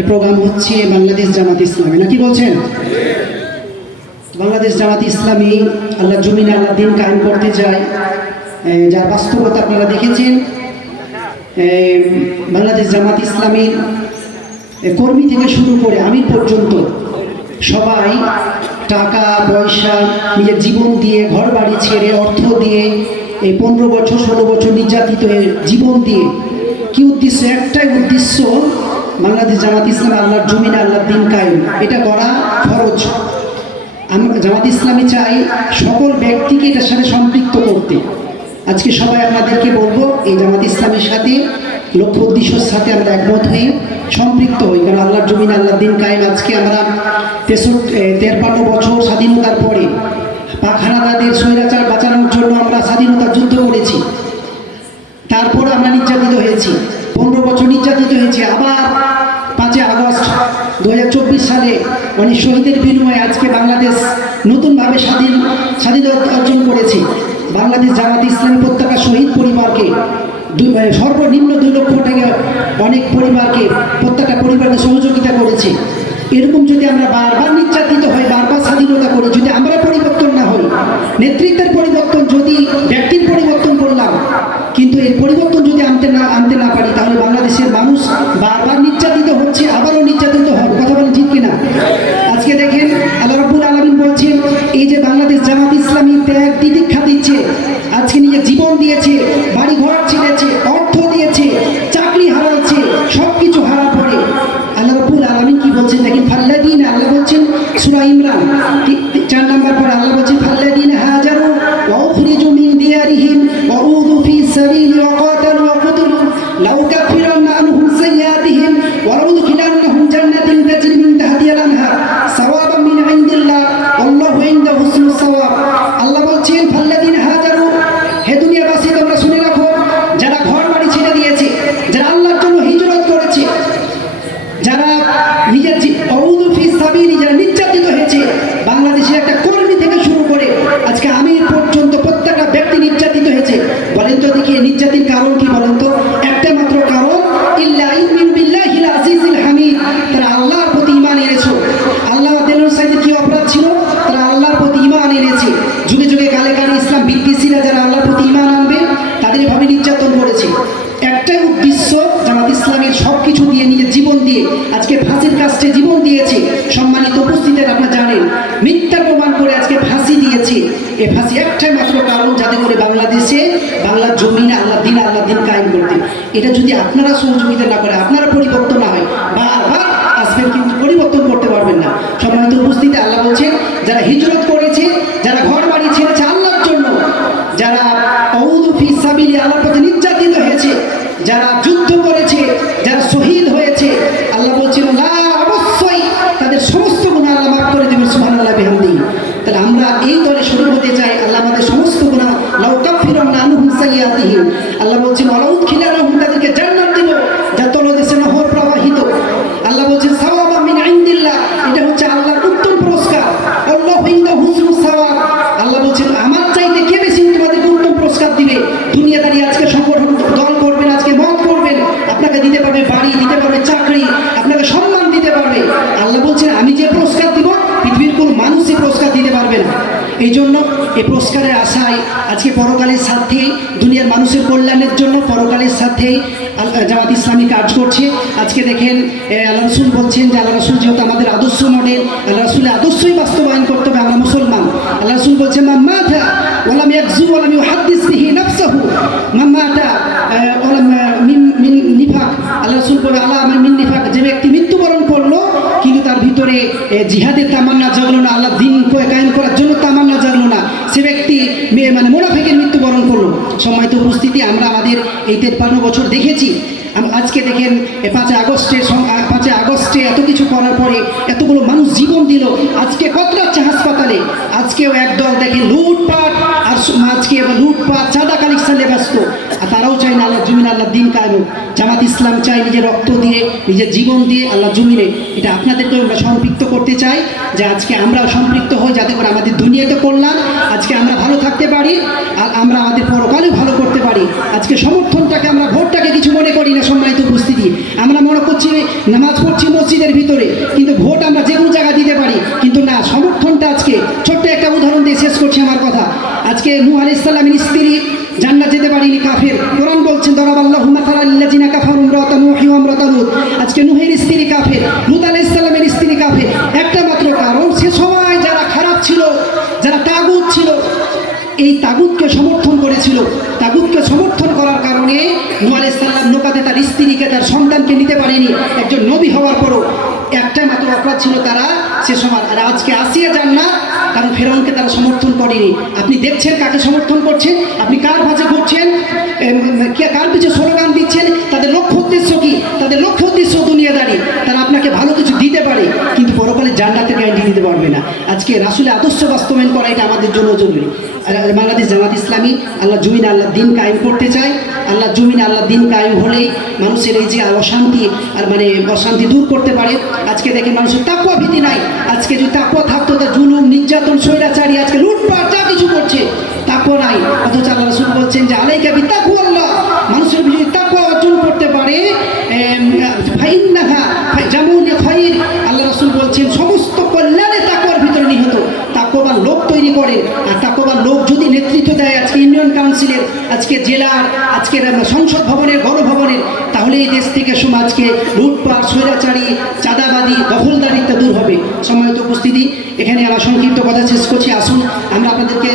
এটা প্রোগ্রাম হচ্ছে বাংলাদেশ জামাত ইসলামী, নাকি বলছেন? বাংলাদেশ জামাত ইসলামী আল্লাহ জমিনে আল্লাহ দিন কায়েম করতে চায়, যার বাস্তবতা আপনারা দেখেছেন। বাংলাদেশ জামাত ইসলামীর কর্মী থেকে শুরু করে আমির পর্যন্ত সবাই টাকা পয়সা নিজের জীবন দিয়ে, ঘর বাড়ি ছেড়ে, অর্থ দিয়ে, এই 15 বছর 16 বছর নির্যাতিত জীবন দিয়ে, কি উদ্দেশ্য? একটাই উদ্দেশ্য, বাংলাদেশ জামাত ইসলাম আল্লাহর জমিনে আল্লাহর দিন কায়েম, এটা করা ফরজ। আমরা জামাত ইসলামী চাই সকল ব্যক্তিকে এটার সাথে সম্পৃক্ত করতে। আজকে সবাই আপনাদেরকে বলবো এই জামাত ইসলামের সাথে লক্ষ্য উদ্দেশ্যের সাথে আমরা একমত হয়ে সম্পৃক্ত হই, কারণ আল্লাহর জমিনে আল্লাহর দিন কায়েম। আজকে আমরা 53 বছর স্বাধীনতার পরে পাখানাদারদের স্বৈরাচার বাঁচানোর জন্য আমরা স্বাধীনতার যুদ্ধ করেছি, তারপরে আমরা নির্যাতিত হয়েছি, 15 বছর নির্যাতিত হয়েছে। আবার 5 আগস্ট 2024 সালে অনেক শহীদের বিনিময়ে আজকে বাংলাদেশ নতুনভাবে স্বাধীনতা অর্জন করেছে। বাংলাদেশ জামাত ইসলামী প্রত্যেকটা শহীদ পরিবারকে সর্বনিম্ন 2 লক্ষ থেকে অনেক পরিবারকে, প্রত্যেকটা পরিবারকে সহযোগিতা করেছে। এরকম যদি আমরা বারবার নির্যাতিত হই, বারবার স্বাধীনতা করি, যদি আমরা পরিবর্তন না হই, নেতৃত্বের পরিবর্তন, যদি ব্যক্তির পরিবর্তন করলাম, কিন্তু এর পরিবর্তন যদি আনতে না পারি, তাহলে বাংলাদেশের মানুষ বারবার নির্যাতিত হচ্ছে, আবারও নির্যাতিত হবে। কথা বলেন ঠিক কিনা? আজকে দেখেন আল্লাহ রাব্বুল আলামিন বলছেন, এই যে বাংলাদেশ জামাত ইসলামী ত্যাগ তিতিক্ষা দিচ্ছে, আজকে নিজের জীবন দিয়েছে, বাড়ি ঘর ছেড়েছে, অর্থ দিয়েছে, চাকরি হারাচ্ছে, সব কিছু হারার পরে আল্লাহ রাব্বুল আলামিন কি বলছেন দেখেন, ফাল্লাযীনা, আল্লাহ বলছেন সূরা ইমরান 4 নম্বর পরে আল্লাহ বলছেন, ফাল্লাযীনা হাজারু ওয়া উখরিজু মিন দিয়ারিহিম ওয়া উযু ফি সাবিলি ওয়া কাতালু ওয়া কুতিলু লাউ কাফিরান্না আনহুম সাইয়্যাতিহিম ওয়া লাউদখিলান্নাহুম জান্নাতিন তাজরি মিন তাহতিহা আল-আনহার সাওয়াবান মিন ইনদিল্লাহ আল্লাহু ইনদাহু হুসনুস সাওয়াব। আল্লাহ বলছেন ফাল্লাযীনা হাজারু, হে দুনিয়াবাসী তোমরা শুনে রাখো, যারা ঘর বাড়ি ছেড়ে দিয়েছে, যারা আল্লাহর জন্য হিজরত করেছে, যারা নিজের ওয়াউযু ফি সাবিলি, যারা নির্যাতিত হয়েছে, বাংলাদেশের একটা কর্মী থেকে শুরু করে আজকে আমির পর্যন্ত প্রত্যেকটা ব্যক্তি নির্যাতিত হয়েছে। বলেন তো দেখি নির্যাতির কারণ কি? বলেন তো, একটা মাত্র কারণ, ইল্লা ইউমিন বিল্লাহিল আজিজিল হামিদ, তারা আল্লাহর প্রতি ঈমান এনেছে। আল্লাহ দেনের সাথে কি অপরাধ ছিল? তারা আল্লাহর প্রতি ঈমান এনেছে। যুগে যুগে গালে গালে ইসলাম বিদ্বেষীরা যারা আল্লাহর প্রতি ঈমান আনবে, তাদের এভাবে নির্যাতন করেছে। একটাই উদ্দেশ্য, জামাত ইসলামের সব কিছু দিয়ে, নিজের জীবন দিয়ে আজকে ফাঁসির কাস্টে জীবন দিয়েছে। সম্মানিত উপস্থিতের আপনারা জানেন, মিথ্যা প্রমাণ করে আজকে ফাঁসি দিয়েছে। এই ফাঁসি একটাই মাত্র কারণ, যাতে করে বাংলাদেশে, বাংলার জমিনে আল্লাহ দিন কায়েম করতে। এটা যদি আপনারা সহযোগিতা না করে, আপনারা পরিবর্তন না হয়, বারবার আসবেন কিন্তু পরিবর্তন করতে পারবেন না। সম্মানিত উপস্থিতি, আল্লাহ বলছেন যারা হিজরত করেছে, যারা ঘর বাড়ি ছেড়েছে আল্লাহর জন্য, যারা ওয়াউযু ফি সাবিলি, আল্লাহর পথে নির্যাতিত হয়েছে, যারা যুদ্ধ করেছে, যারা শহীদ হয়েছে, আল্লাহ বলছেন লা, অবশ্যই তাদের সমস্ত গুনাহ আল্লাহ মাফ করে দেবেন। সুবহানাল্লাহি বিহামদিহি। তাহলে আমরা এই দলে শুরু হতে চাই, আল্লাহ আমাদের সমস্ত গুনাহ লাউ কাফিরান্না আনহুম সাইয়্যাতিহিম, আল্লাহ বলছেন ওয়া লাউদখিলান্নাহুম, তাদেরকে জান্নাত দিব যার তলদেশে নহর প্রবাহিত। আল্লাহ বলছেন সাওয়াবান মিন ইনদিল্লাহ, এটা হচ্ছে আল্লাহর উত্তম পুরস্কার। আল্লাহু ইনদাহু হুসনুস সাওয়াব, আল্লাহ বলছেন আমার চাইতে কে বেশি তোমাদেরকে উত্তম পুরস্কার দিবে। দুনিয়াদারি আজকে সংগঠন দল করবেন, আজকে মত করবেন, আপনাকে দিতে পারবে বাড়ি, দিতে পারবে চাকরি, আপনাকে সম্মান দিতে পারবে। আল্লাহ বলছেন আমি যে পুরস্কার দিব, পৃথিবীর কোনো মানুষই পুরস্কার দিতে পারবে না। এই জন্য এই পুরস্কারের আশায় আজকে পরকালের সাথে, দুনিয়ার মানুষের কল্যাণের জন্য পরকালের সাথে জামাত ইসলামী কাজ করছে। আজকে দেখেন আল্লাহ রসুল বলছেন যে, আল্লাহ রসুল যেহেতু আমাদের আদর্শ মডেল, আল্লাহ রসুলের আদর্শই বাস্তবায়ন করতে হবে। আমরা মুসলমান, আল্লাহ রসুল বলছেন মান মাতা ওয়া লাম ইয়াকযু ওয়া লাম ইউহাদ্দিস বিহি নাফসাহু মান মাতা ওয়া লাম মিন নিফাক, আল্লাহ রসুল বলে আলা মিন নিফাক, যে ব্যক্তি মৃত্যুবরণ করলো কিন্তু তার ভিতরে জিহাদের তামান্না জাগলো না, আল্লাহ দিন কায়েম করার জন্য তামান্না জাগলো না, সে ব্যক্তি মুনাফিকের মৃত্যুবরণ করলো। সম্মানিত উপস্থিতি, আমরা আমাদের এই 53 বছর দেখেছি। আজকে দেখেন 5 আগস্টে এত কিছু করার পরে এতগুলো মানুষ জীবন দিল। আজকে কত যাচ্ছে হাসপাতালে, আজকেও একদল দেখেন লুটপাট, আর আজকে লুটপাট চাঁদা কালেকশনে ব্যস্ত। আর তারাও চায় না আল্লাহ জমিনে আল্লাহ দিন কায়েম। জামাত ইসলাম চাই নিজের রক্ত দিয়ে, নিজের জীবন দিয়ে আল্লাহ জমিনে, এটা আপনাদেরকে আমরা সম্পৃক্ত করতে চাই, যে আজকে আমরা সম্পৃক্ত হই, যাতে করে আমাদের দুনিয়াতে কল্যাণ, আজকে আমরা ভালো থাকতে পারি, আর আমরা আমাদের পরকালেও ভালো করতে পারি। আজকে সমর্থনটাকে, আমরা ভোটটাকে কিছু মনে করি না। সম্মানিত উপস্থিতি, আমরা মনে করছি নামাজ পড়ছি মসজিদ মাসালা লিল্লাযিনা কাফারু ইমরাতা নূহি ওয়া ইমরাতা লূত। আজকে নূহের স্ত্রী কাফের, লূত আলাইহিস সালামের স্ত্রী কাফের, একটা মাত্র কারণ সে সময় যারা খারাপ ছিল, যারা তাগুত ছিল, এই তাগুতকে সমর্থন করেছিল। তাগুতকে সমর্থন করার কারণে নূহ আলাইহিস সালাম নৌকাতে তার স্ত্রীকে, তার সন্তানকে নিতে পারেনি। একজন নবী হওয়ার পরও একটা মাত্র অপরাধ ছিল তারা সে সময়। আর আজকে আসিয়া যান না, কারণ ফেরাউনকে তারা সমর্থন করেনি। আপনি দেখছেন কাকে সমর্থন করছেন, আপনি কার ভাষে করছেন, কার পিছনে স্লোগান দিচ্ছেন, তাদের লক্ষ্য উদ্দেশ্য কি? তাদের লক্ষ্য উদ্দেশ্য দুনিয়াদারি। তারা আপনাকে ভালো কিছু দিতে পারে কিন্তু পরকালে জান্নাতের গ্যারান্টি দিতে পারবে না। আজকে রাসূলের আদর্শ বাস্তবায়ন করা এটা আমাদের জন্য জরুরি। বাংলাদেশ জামাত ইসলামী আল্লাহ জমিনে আল্লাহ দিন কায়েম করতে চায়। আল্লাহ জমিনে আল্লাহ দিন কায়েম হলেই মানুষের এই যে অশান্তি আর অশান্তি দূর করতে পারে। আজকে দেখেন মানুষের তাকওয়া ভীতি নাই। আজকে যদি তাকওয়া থাকতো, তা জুলুম, নির্যাতন, স্বৈরাচারী আজকে লুটপাট যা কিছু করছে, তাকওয়া নাই। অথচ আল্লাহ রাসূল বলছেন যে আলাইকা বিতাকওয়াল্লাহ, মানুষের যদি তাকওয়া অর্জন করতে পারে, ফাইন্নাহা জামুল খায়র, আল্লাহ রাসূল বলছেন সমস্ত কল্যাণে তাকওয়ার ভিতরে নিহিত। তাকওয়াবান লোক তৈরি করে, আর তাকওয়াবান লোক যদি নেতৃত্ব দেয় আজকে ইউনিয়ন কাউন্সিলের, আজকে জেলার, আজকে সংসদ ভবনের, গণভবনের, তাহলে এই দেশ থেকে সমাজকে লুটপাট, স্বৈরাচারী, চাঁদাবাদী, দখলদারিত্ব দূর হবে। সম্মানিত উপস্থিতি, এখানে আমার সংক্ষিপ্ত কথা শেষ করছি। আসুন আমরা আপনাদেরকে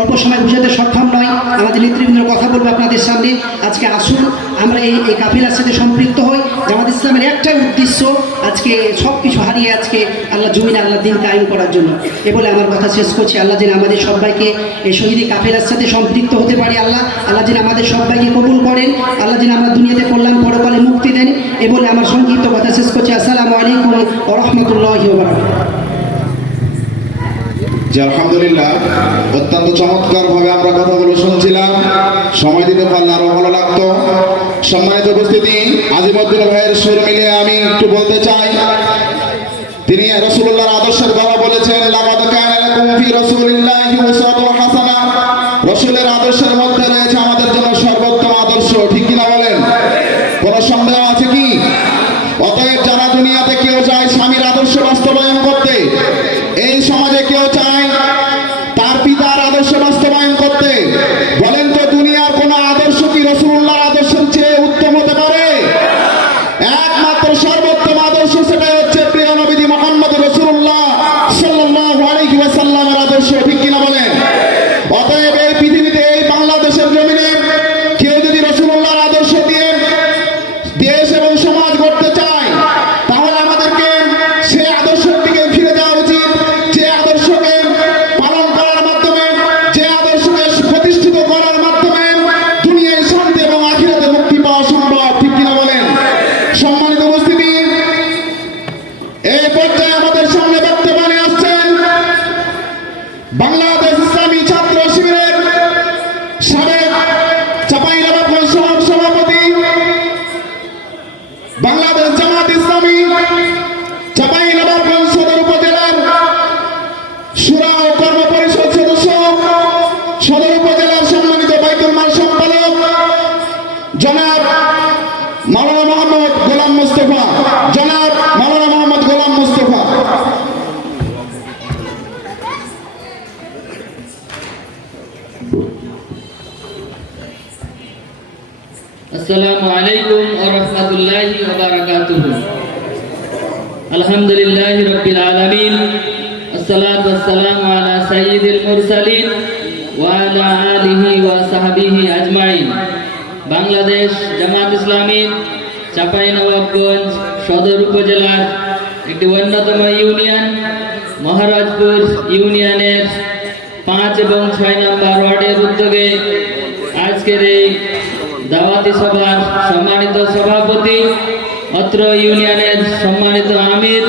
অল্প সময় বুঝাতে সক্ষম নয়, আমাদের নেতৃবৃন্দর কথা বলবো আপনাদের সামনে। আজকে আসুন আমরা এই কাফেলার সাথে সম্পৃক্ত হই। জামাত ইসলামের একটাই উদ্দেশ্য, আজকে সব কিছু হারিয়ে আজকে আল্লাহ জমিনে আল্লাহ দিন কায়েম করার জন্য। এ বলে আমার কথা শেষ করছি। আল্লাহ যেন আমাদের সবাইকে এই শহীদি কাফেলার সাথে সম্পৃক্ত হতে পারি। আল্লাহ যেন আমাদের সবাইকে কবুল করেন। আল্লাহ যেন আমরা দুনিয়াতে কল্যাণ, পরকালে মুক্তি দেন। এ বলে আমার সংক্ষিপ্ত কথা শেষ করছি। আসসালামু আলাইকুম ওয়া রাহমাতুল্লাহি ওয়া বারাকাতুহু। জি আলহামদুলিল্লাহ, অত্যন্ত চমৎকার ভাবে আমরা কথাগুলো শুনছিলাম। সময় দিতে পারলে আরো ভালো লাগতো। সম্মানিত উপস্থিতি, আজিমউদ্দিন ভাইয়ের সুর মিলিয়ে আমি একটু বলতে চাই। তিনি রাসূলুল্লাহর আদর্শের কথা বলেছেন, লাকাদ কানা লাকুম ফি রাসূলিল্লাহি উসওয়াতুন হাসানাহ। রাসূলের আদর্শের মধ্যে রয়েছে আমাদের জন্য সর্বোত্তম আদর্শ। ঠিক কিনা বলেন? কোনো সন্দেহ আছে কি? অতএব যারা দুনিয়াতে কেউ চায় স্বামীর আদর্শ বাস্তবায়ন করতে, এই সমাজে কেউ চায় তার পিতার আদর্শ বাস্তবায়ন করতে, বলেন তো দুনিয়ার কোন আদর্শ কি রাসূলুল্লাহর আদর্শের চেয়ে উত্তম হতে পারে? একমাত্র সর্বোত্তম আদর্শ, সেটাই হচ্ছে প্রিয় নবীজি মুহাম্মদ রাসূলুল্লাহ সাল্লাল্লাহু আলাইহি ওয়াসাল্লামের আদর্শ। ঠিক কিনা বলেন? অতএব এই পৃথিবীতে, এই বাংলাদেশের জমিনে কেউ যদি রাসূলুল্লাহর আদর্শ দিয়ে দেশ এবং সমাজ গড়তে চায়, তাহলে আমাদেরকে সে আদর্শের দিকে ফিরে যাওয়া উচিত, যে আদর্শকে পালন করার মাধ্যমে, যে আদর্শকে প্রতিষ্ঠিত করার মাধ্যমে দুনিয়ায় শান্তি এবং আখিরাতে মুক্তি পাওয়া সম্ভব। ঠিক কিনা বলেন? সম্মানিত উপস্থিতি, এই পর্যায়ে আমাদের সামনে বক্তব্য নিয়ে আসছেন বাংলাদেশ ইসলামী ছাত্র শিবিরের সাবেক চাঁপাইনবাবগঞ্জ সভাপতি, বাংলাদেশ জামাত ইসলামী চাঁপাইনবাবগঞ্জ সদর উপজেলার শুরা ও কর্ম পরিষদ সদস্য, সদর উপজেলার সম্মানিত বাইতুল মাল সম্পাদক জনাব মাওলানা মোহাম্মদ গোলাম মুস্তাফা। জনাব মাওলানা মোহাম্মদ গোলাম মুস্তাফা। আসসালামু আলাইকুম ওয়া রাহমাতুল্লাহি ওয়া বারাকাতুহু। আলহামদুলিল্লাহি রাব্বিল আলামিন, আসসালাতু ওয়াসসালামু আলা সাইয়্যিদিল মুরসালিন ওয়া আলা আলিহি ওয়া সাহবিহি আজমাইন। বাংলাদেশ জামাত ইসলামী চাঁপাইনবাবগঞ্জ সদর উপজেলার একটি অন্যতম ইউনিয়ন, মহারাজপুর ইউনিয়নের 5 এবং 6 নম্বর ওয়ার্ডের উদ্যোগে আজকের এই দাওয়াতি সভার সম্মানিত সভাপতি, অত্র ইউনিয়নের সম্মানিত আমির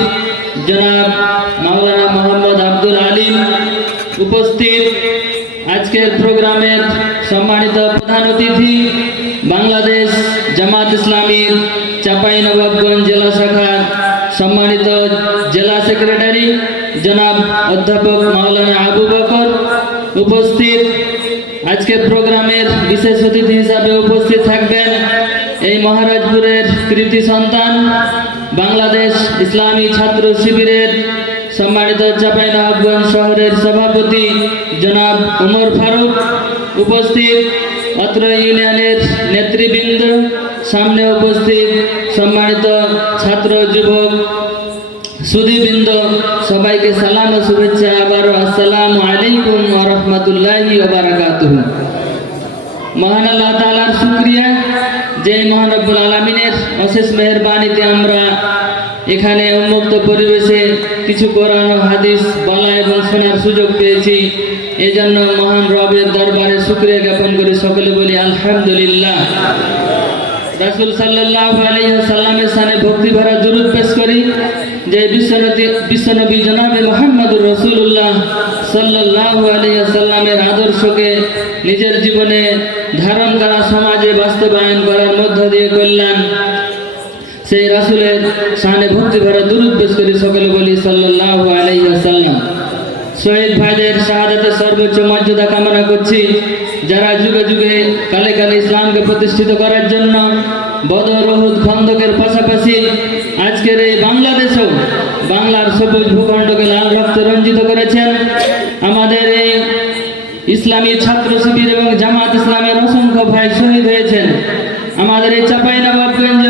জনাব মাওলানা মোহাম্মদ আব্দুল আলিম উপস্থিত, আজকের প্রোগ্রামের সম্মানিত প্রধান অতিথি বাংলাদেশ জামাত ইসলামীর চাঁপাইনবাবগঞ্জ জেলা শাখার সম্মানিত জেলা সেক্রেটারি জনাব অধ্যাপক মাওলানা আবু বকর উপস্থিত, আজকের প্রোগ্রামের বিশেষ অতিথি হিসাবে উপস্থিত থাকবেন এই মহারাজপুরের কৃতি সন্তান বাংলাদেশ ইসলামী ছাত্র শিবিরের সম্মানিত চাঁপাইনবাবগঞ্জ শহরের সভাপতি জনাব উমর ফারুক উপস্থিত, অত্র ইউনিয়নের নেতৃবৃন্দ, সামনে উপস্থিত সম্মানিত ছাত্র যুবক সুধীবৃন্দ, সবাইকে সালাম ও শুভেচ্ছা। আবার আসসালামু আলাইকুম ওয়া রাহমাতুল্লাহি ওয়া বারাকাতুহু। মহান আল্লাহ তাআলার শুকরিয়া যে মহান রব্বুল আলামিনের অশেষ মেহেরবানিতে আমরা এখানে উন্মুক্ত পরিবেশে কিছু কোরআন ও হাদিস বলা এবং শোনার সুযোগ পেয়েছি। এই জন্য মহান রবের দরবারে শুকরিয়া জ্ঞাপন করে সকলে বলি আলহামদুলিল্লাহ। রাসূল সাল্লাল্লাহু আলাইহি ওয়াসাল্লামের শানে ভক্তি ভরা দুরূদ পেশ করি যে বিশ্বনবী জনাবে মুহাম্মদুর রাসূলুল্লাহ সাল্লাল্লাহু আলাইহি ওয়াসাল্লামের আদর্শকে নিজের জীবনে ধারণ করা, সমাজে বাস্তবায়ন করার মধ্য দিয়ে কল্যাণ সেই রাসূলের শানে ভক্তি ভরা দুরূদ পেশ করি সকলে বলি সাল্লাল্লাহু আলাইহি ওয়াসাল্লাম। শহীদ ভাইদের শাহাদাতের সর্বোচ্চ মর্যাদা কামনা করছি, যারা যুগে যুগে কালে কালে ইসলামকে প্রতিষ্ঠিত করার জন্য বদর, উহুদ, খন্দকের পাশাপাশি আজকের এই বাংলাদেশেও বাংলার সবুজ ভূখণ্ডকে লাল রক্তে রঞ্জিত করেছেন। আমাদের এই ইসলামী ছাত্র শিবির এবং জামাত ইসলামের অসংখ্য ভাই শহীদ হয়েছেন। আমাদের এই চাঁপাইনবাবগঞ্জ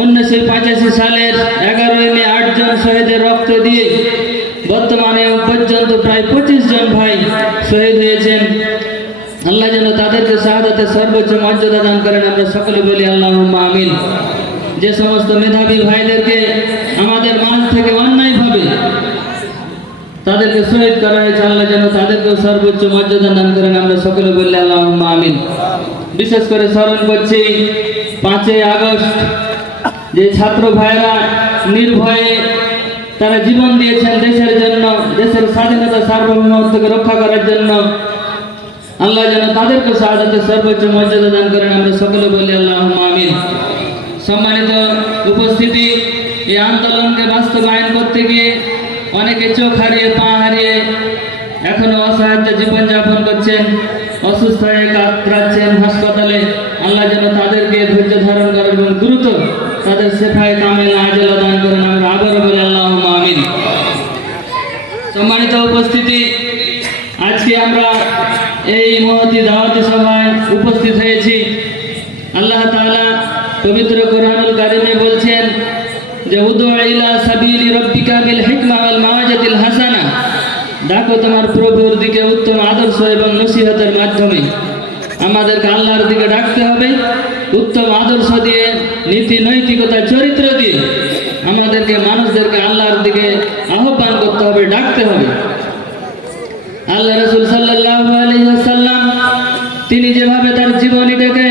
1985 সালের 11 মে 8 জন শহীদের রক্ত দিয়ে বর্তমানে পর্যন্ত প্রায় 25 জন ভাই শহীদ হয়েছেন। আল্লাহ যেন তাদেরকে শাহাদাতের সর্বোচ্চ মর্যাদা দান করেন, আমরা সকলে বলি আল্লাহুম্মা আমিন। যে সমস্ত মেধাবী ভাইদেরকে আমাদের মাঝ থেকে অন্যায়ভাবে তাদেরকে শহীদ করা হয়েছে, আল্লাহ যেন তাদেরকেও সর্বোচ্চ মর্যাদা দান করেন, আমরা সকলে বলি আল্লাহুম্মা আমিন। বিশেষ করে স্মরণ করছি 5ই আগস্ট যে ছাত্র ভাইরা নির্ভয়ে তারা জীবন দিয়েছেন দেশের জন্য, দেশের স্বাধীনতা সার্বভৌমত্বকে রক্ষা করার জন্য, আল্লাহ যেন তাদেরকে শাহাদাতের সর্বোচ্চ মর্যাদা দান করেন, আমরা সকলে বলি আল্লাহুম্মা আমিন। সম্মানিত উপস্থিতি, এই আন্দোলনকে বাস্তবায়ন করতে গিয়ে অনেকে চোখ হারিয়ে, পা হারিয়ে এখনো অসহায়তা জীবনযাপন করছেন, অসুস্থ হয়ে কাতরাচ্ছেন হাসপাতালে। আল্লাহ যেন তাদেরকে ধৈর্য ধারণ করেন এবং দ্রুত তাদের শেফায়ে কামেল আজেলা দান করেন, আমরা আবারও বলি আল্লাহুম্মা আমিন। সম্মানিত উপস্থিতি, আজকে আমরা এই মহতী দাওয়াতি সভায় উপস্থিত হয়েছি। আল্লাহ তাআলা পবিত্র কোরআনুল কারীমে বলছেন যে উদউ ইলা সাবিলি রাব্বিকা বিল হিকমা ওয়াল মাওয়াজাতিল হাসানা, ডাকো তোমার প্রভুর দিকে উত্তম আদর্শ এবং নসিহতের মাধ্যমে। আমাদেরকে আল্লাহর দিকে ডাকতে হবে, উত্তম আদর্শ দিয়ে, নীতি নৈতিকতা চরিত্র দিয়ে আমাদেরকে মানুষদেরকে আল্লাহর দিকে আহ্বান করতে হবে, ডাকতে হবে। আল্লাহ রাসূল সাল্লাল্লাহু আলাইহি ওয়াসাল্লাম তিনি যেভাবে তার জীবনীটাকে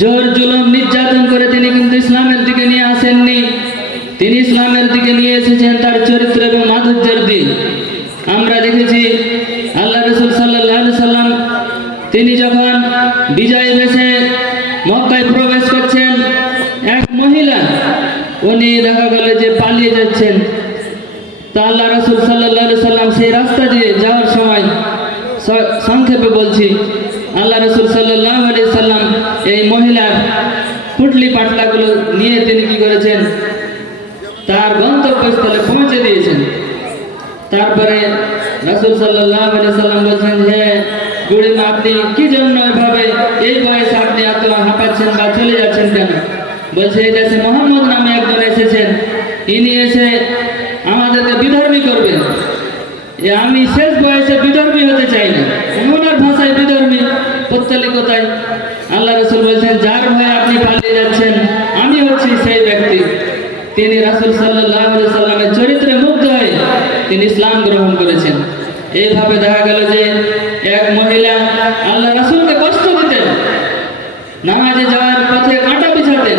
জোর জুলুম নির্যাতন করে তিনি কিন্তু ইসলামের দিকে নিয়ে আসেননি, তিনি ইসলামের দিকে নিয়ে এসেছেন তার চরিত্র এবং মাধুর্যের দিয়ে। আমরা দেখেছি আল্লাহ রাসূল সাল্লাল্লাহু আলাইহি ওয়াসাল্লাম তিনি যখন বিজয় বেশে মক্কায় প্রবেশ করছেন, এক মহিলা উনি দেখা গেল যে পালিয়ে যাচ্ছেন। তা আল্লাহ রাসূল সাল্লাল্লাহু আলাইহি ওয়াসাল্লাম সেই রাস্তা দিয়ে যাওয়ার সময়, সংক্ষেপে বলছি, আল্লাহ রাসূল সাল্লাল্লাহু আলাইহি ওয়াসাল্লাম এই মহিলার পুটলি পাটলাগুলো নিয়ে তিনি কি করেছেন, তার গন্তব্যস্থলে পৌঁছে দিয়েছেন। তারপরে রাসূল সাল্লাল্লাহু আলাইহি ওয়াসাল্লাম বলছেন, হে বুড়িমা, আপনি কি জন্য এভাবে এই বয়সে আপনি এত হাঁপাচ্ছেন বা চলে যাচ্ছেন কেন? বলছে, এই দেশে মোহাম্মদ নামে একজন এসেছেন, ইনি এসে আমাদেরকে বিধর্মী করবেন। আমি শেষ বয়সে বিধর্মী হতে চাই না। ওনার ভাষায় বিধর্মী, পৌত্তলিকতায়। আল্লাহ রাসূল বলছেন, যার ভয়ে আপনি পালিয়ে যাচ্ছেন আমি হচ্ছি সেই ব্যক্তি। তিনি রাসূল সাল্লাল্লাহু আলাইহি ওয়াসাল্লামের চরিত্রে মুগ্ধ হয়ে তিনি ইসলাম গ্রহণ করেছেন। এইভাবে দেখা গেল যে এক মহিলা আল্লাহ রাসূলকে কষ্ট দিতেন, নামাজে যাওয়ার পথে কাঁটা বিছাতেন।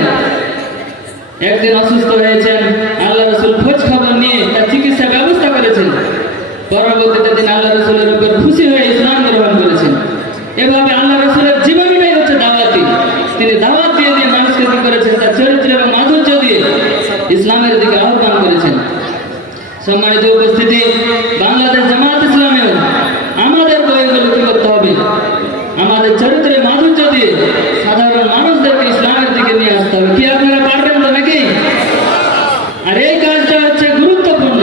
একদিন অসুস্থ হয়েছেন, আল্লাহ রাসূল খোঁজ খবর নিয়ে তার চিকিৎসা ব্যবস্থা করেছেন। পরবর্তীতে তিনি আল্লাহ রাসূলের উপর খুশি হয়ে ইসলাম গ্রহণ করেছেন। এভাবে আল্লাহ রাসূলের জীবনটাই হচ্ছে দাওয়াতি। তিনি দাওয়াত দিয়ে দিয়ে মানুষকে কি করেছেন, তার চরিত্র এবং মাধুর্য দিয়ে ইসলামের দিকে আহ্বান করেছেন। সম্মানিত উপস্থিতি, বাংলাদেশ জামাত ইসলামেও আমাদের বইগুলো কি করতে হবে, আমাদের চরিত্রের মাধুর্য দিয়ে সাধারণ মানুষদেরকে ইসলামের দিকে নিয়ে আসতে হবে। কি আপনারা পারবেন তো নাকি? আর এই কাজটা হচ্ছে গুরুত্বপূর্ণ।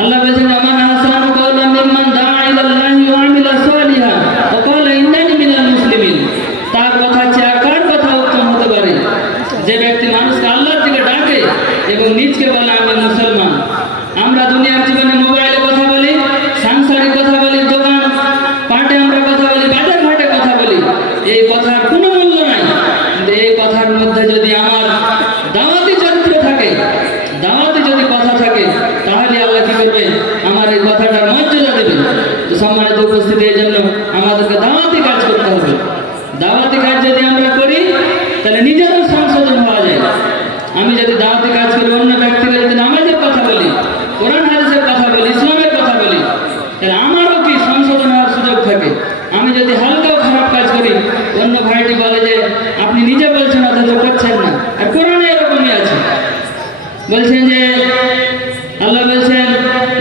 আল্লাহ বলেছেন, আমান আহসানু কাওলাম মিম্মান দাআ ইলাল্লাহি ওয়া আমিলা সালিহান ওয়া ক্বালা ইন্নানি মিনাল মুসলিমিন।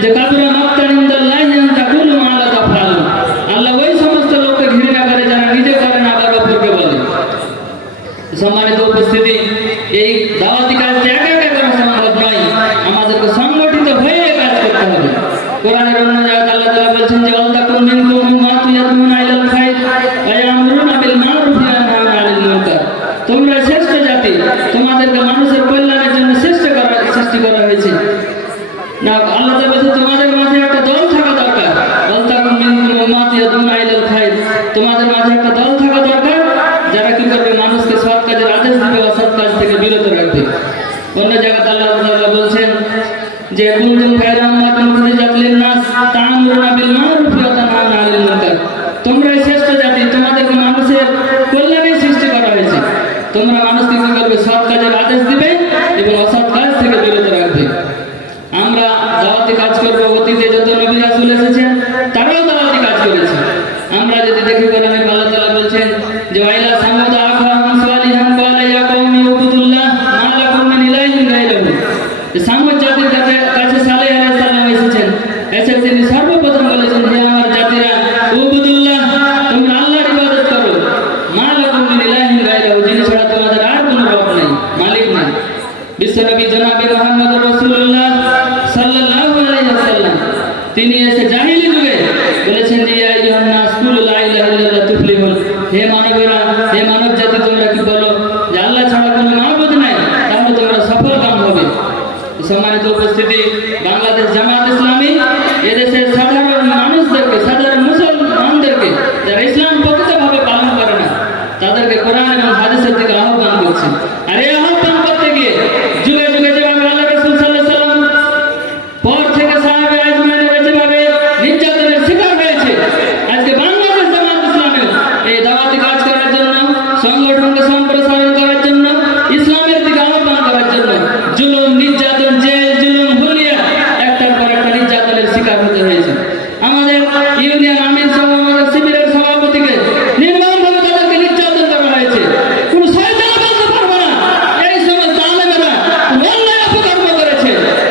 যে কাবুরা মাক্তান ইনদাল্লাহি আন তাকুলু মা লা তাফআলুন। আল্লাহ ওই সমস্ত লোককে ঘৃণা করে যারা নিজে করে না আবার অপরকে বলে। সম্মানিত উপস্থিতি, এই দাওয়াতি কাজটা একা একা করা সম্ভব নয়, আমাদেরকে সংগঠিত হয়ে কাজ করতে হবে। কোরআনের অন্য জায়গায় আল্লাহ তাআলা বলছেন যে ওয়ালতাকুম মিনকুম উম্মাতুন ইয়াদউনা ইলাল খায়র ওয়া ইয়া'মুরুনা বিল মা'রুফ ওয়া ইয়ানহাউনা আনিল মুনকার। তোমরা শ্রেষ্ঠ জাতি, তোমাদেরকে মানুষের কল্যাণের জন্য সৃষ্টি করা হয়েছে। না, আল্লাহ তাআলা বলছেন তোমাদের মাঝে একটা দল থাকা দরকার। ওয়ালতাকুম মিনকুম উম্মাতুন ইয়াদউনা ইলাল খায়র, তোমাদের মাঝে একটা দল থাকা দরকার যারা কি করবে, মানুষকে সৎ কাজের আদেশ দিবে, অসৎ কাজ থেকে বিরত রাখবে। অন্য জায়গায় আল্লাহ তাআলা বলছেন যে কুনতুম খায়রা উম্মাতিন উখরিজাত লিন-নাস তা'মুরুনা বিল মা'রুফ ওয়া তানহাউনা আনিল মুনকার। তোমরাই শ্রেষ্ঠ জাতি, তোমাদেরকে মানুষের কল্যাণে সৃষ্টি করা হয়েছে। তোমরা মানুষকে কি করবে, সৎ কাজের আদেশ দিবে এবং অসৎ কাজ থেকে বিরত রাখবে। আমরা দাওয়াতি কাজ করব, অতীতে যত নবী রাসূল এসেছেন তারাও দাওয়াতি কাজ করেছে। আমরা যদি দেখি কোরআনে আল্লাহ তাআলা বলছেন যে ওয়াইলা সামুদ আখাহুম সালিহান ক্বালা ইয়া কওমি উবুদুল্লাহ মা লাকুম মিন ইলাহিন গায়রুহু। সামুদ জাতির কাছে সালেহ আলাইহিস সালাম এসেছেন, এসে তিনি সর্বপ্রথম বলেছেন, হে আমার জাতিরা, উবুদুল্লাহ, তোমরা আল্লাহর ইবাদত করো, মা লাকুম মিন ইলাহিন গায়রুহু, যিনি ছাড়া তোমাদের আর কোনো রব নেই, মালিক নেই। বিশ্বনবী জনাবে মুহাম্মদুর রাসূলুল্লাহ সাল্লাল্লাহু আলাইহি ওয়াসাল্লাম তিনি এসে জাহিলি যুগে বলেছেন যে ইয়া আইয়ুহান নাস কুলু লা ইলাহা ইল্লাল্লাহ তুফলিহুন। হে মানবেরা, হে মানব জাতি, তোমরা কি বলো যে আল্লাহ ছাড়া কোনো মাবুদ নাই, তাহলে তোমরা সফলকাম হবে। সম্মানিত উপস্থিতি, বাংলাদেশ জামায়াত ইসলামী এদেশের সাধারণ মানুষদেরকে, সাধারণ মুসলমানদেরকে যারা ইসলাম প্রকৃতভাবে পালন করে না, তাদেরকে কোরআন এবং হাদিসের দিকে আহ্বান করছে। আর এই আহ্বান করতে গিয়ে যুগে যুগে যেভাবে আল্লাহ রাসূল সাল্লাল্লাহু আলাইহি ওয়াসাল্লাম পর থেকে সাহাবে আজমাইনরা যেভাবে নির্যাতনের শিকার হয়েছে, আজকে বাংলাদেশ জামায়াত ইসলামী এই দাওয়াতি কাজ করার জন্য, সংগঠনকে সম্প্রসারণ করার জন্য, ইসলামের দিকে আহ্বান করার জন্য জুলুম, নির্যাতন, জেল জুলুম, হুলিয়া, একটার পর একটা নির্যাতনের শিকার হতে হয়েছে। আমাদের ইউনিয়ন আমির সহ আমাদের শিবিরের সভাপতিকে নির্মমভাবে তাদেরকে নির্যাতন করা হয়েছে। কোনো শয়তান বলতে পারবে না এই সমস্ত আলেমেরা অন্যায় অপকর্ম করেছে।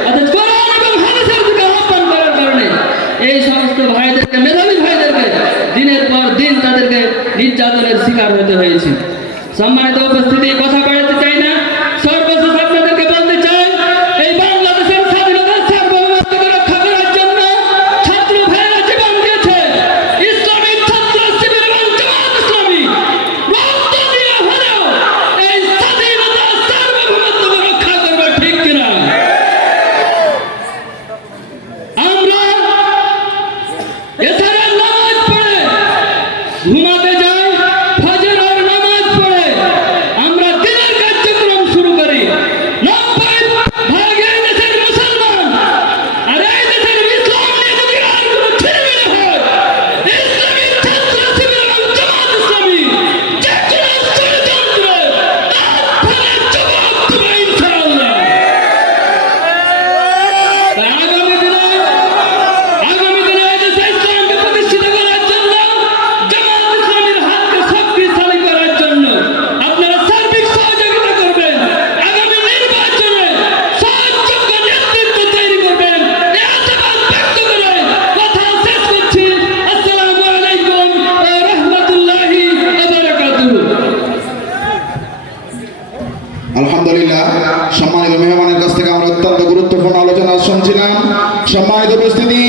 অর্থাৎ কোরআন এবং হাদিসের দিকে আহ্বান করার কারণে এই সমস্ত ভাইদেরকে, মেধাবী ভাইদেরকে দিনের পর দিন তাদেরকে নির্যাতনের শিকার হতে হয়েছে। সম্মানিত উপস্থিতি, কথা বাড়াতে চাই না, সর্বশেষ আপনাদেরকে বলতে চাই, এই বাংলাদেশের স্বাধীনতা সার্বভৌমত্বকে রক্ষা করার জন্য ছাত্র ভাইয়েরা জীবন দিয়েছে। ইসলামী ছাত্র শিবির এবং জামায়াত ইসলামী রক্ত দিয়ে হলেও এই স্বাধীনতা সার্বভৌমত্বকে রক্ষা করবে, ঠিক কিনা? আমরা এছাড়া নামাজ পড়ে ঘুমাতে যাই, ফজরের নামাজ পড়ে আমরা দিনের কার্যক্রম শুরু করি। 90% এই দেশের মুসলমান, আর এই দেশের ইসলাম নিয়ে যদি আর কোনো ছেলেমেয়ে হয়, ইসলামী ছাত্র শিবির এবং জামায়াত ইসলামী যে কোনো ষড়যন্ত্রে তার ফলে জবাব দেবে ইনশাআল্লাহ। তাই আগামী দিনে এদেশে ইসলামকে প্রতিষ্ঠিত করার জন্য, জামায়াত ইসলামীর হাতকে শক্তিশালী করার জন্য আপনারা সার্বিক সহযোগিতা করবেন। আগামী নির্বাচনে সহযোগ্য নেতৃত্ব তৈরি করবেন। এই আশাবাদ ব্যক্ত করে কথা শেষ করছি। আসসালামু আলাইকুম ওয়া রাহমাতুল্লাহি ওয়া বারাকাতুহু। আলহামদুলিল্লাহ, সম্মানিত মেহমানের কাছ থেকে আমরা অত্যন্ত গুরুত্বপূর্ণ আলোচনা শুনছিলাম। সম্মানিত উপস্থিতি,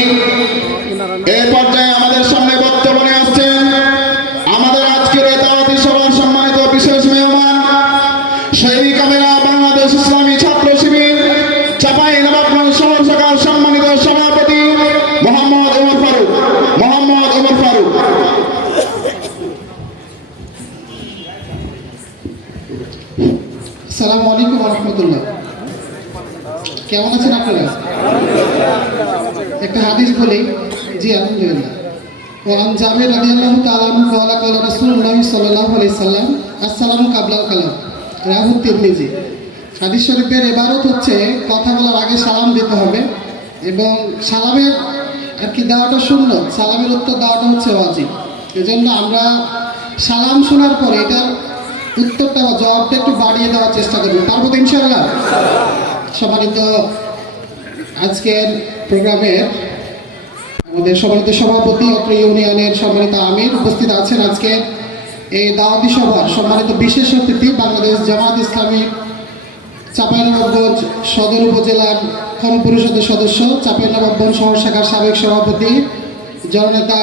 এই পর্যায়ে আমাদের সামনে বক্তব্য নিয়ে আসছেন আমাদের আজকের এই দাওয়াতি সভার সম্মানিত বিশেষ মেহমান, শহীদ কামেরা বাংলাদেশ ইসলামী ছাত্র শিবির চাঁপাইনবাবগঞ্জ শহর শাখার সম্মানিত সভাপতি মোহাম্মদ ওমর ফারুক। আসসালামু আলাইকুম ওয়া রাহমাতুল্লাহ। কেমন আছেন আপনারা? একটা হাদিস বলি। জি আলহামদুলিল্লাহ। ওয়ান জাবির রাদিয়াল্লাহু তাআলা আনহু قال قال রাসূলুল্লাহ সাল্লাল্লাহু আলাইহি সাল্লাম আসসালামু কাবলাল কালাম, রাহু তিরমিজি। হাদিস শরীফের ইবারত হচ্ছে কথা বলার আগে সালাম দিতে হবে এবং সালামের আর কি দেওয়াটা সুন্নত, সালামের উত্তর দেওয়াটা হচ্ছে ওয়াজিব। এজন্য আমরা সালাম শোনার পরে এটার উত্তরটা বা জবাবটা একটু বাড়িয়ে দেওয়ার চেষ্টা করবো, পারবো তো ইনশাআল্লাহ। সম্মানিত আজকের প্রোগ্রামের আমাদের সম্মানিত সভাপতি অত্র ইউনিয়নের সম্মানিত আমির উপস্থিত আছেন আজকে এই দাওয়াতি সভার সম্মানিত বিশেষ অতিথি বাংলাদেশ জামাত ইসলামী চাঁপাইনবাবগঞ্জ সদর উপজেলার খন পরিষদের সদস্য, চাঁপাইনবাবগঞ্জ শহর শাখার সাবেক সভাপতি জননেতা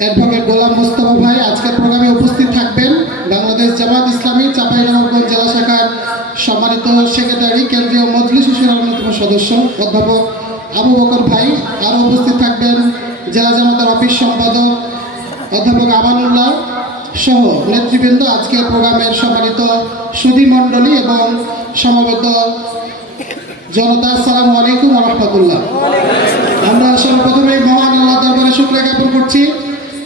অ্যাডভোকেট গোলাম মোস্তফা ভাই আজকের প্রোগ্রামে উপস্থিত থাকবেন। বাংলাদেশ জামাত ইসলামী চাঁপাইনবাবগঞ্জ জেলা শাখার সম্মানিত সেক্রেটারি কেন্দ্রীয় মজলিস সুরের অন্যতম সদস্য অধ্যাপক আবু বকর ভাই, আরও উপস্থিত থাকবেন জেলা জামাতের অফিস সম্পাদক অধ্যাপক আমানুল্লাহ সহ নেতৃবৃন্দ। আজকের প্রোগ্রামের সম্মানিত সুধী মণ্ডলী এবং সমবেত জনতা, আসসালামু আলাইকুম ওয়া রাহমাতুল্লাহ। আমরা সর্বপ্রথমে মহান আল্লাহ দরবারে শুকরিয়া জ্ঞাপন করছি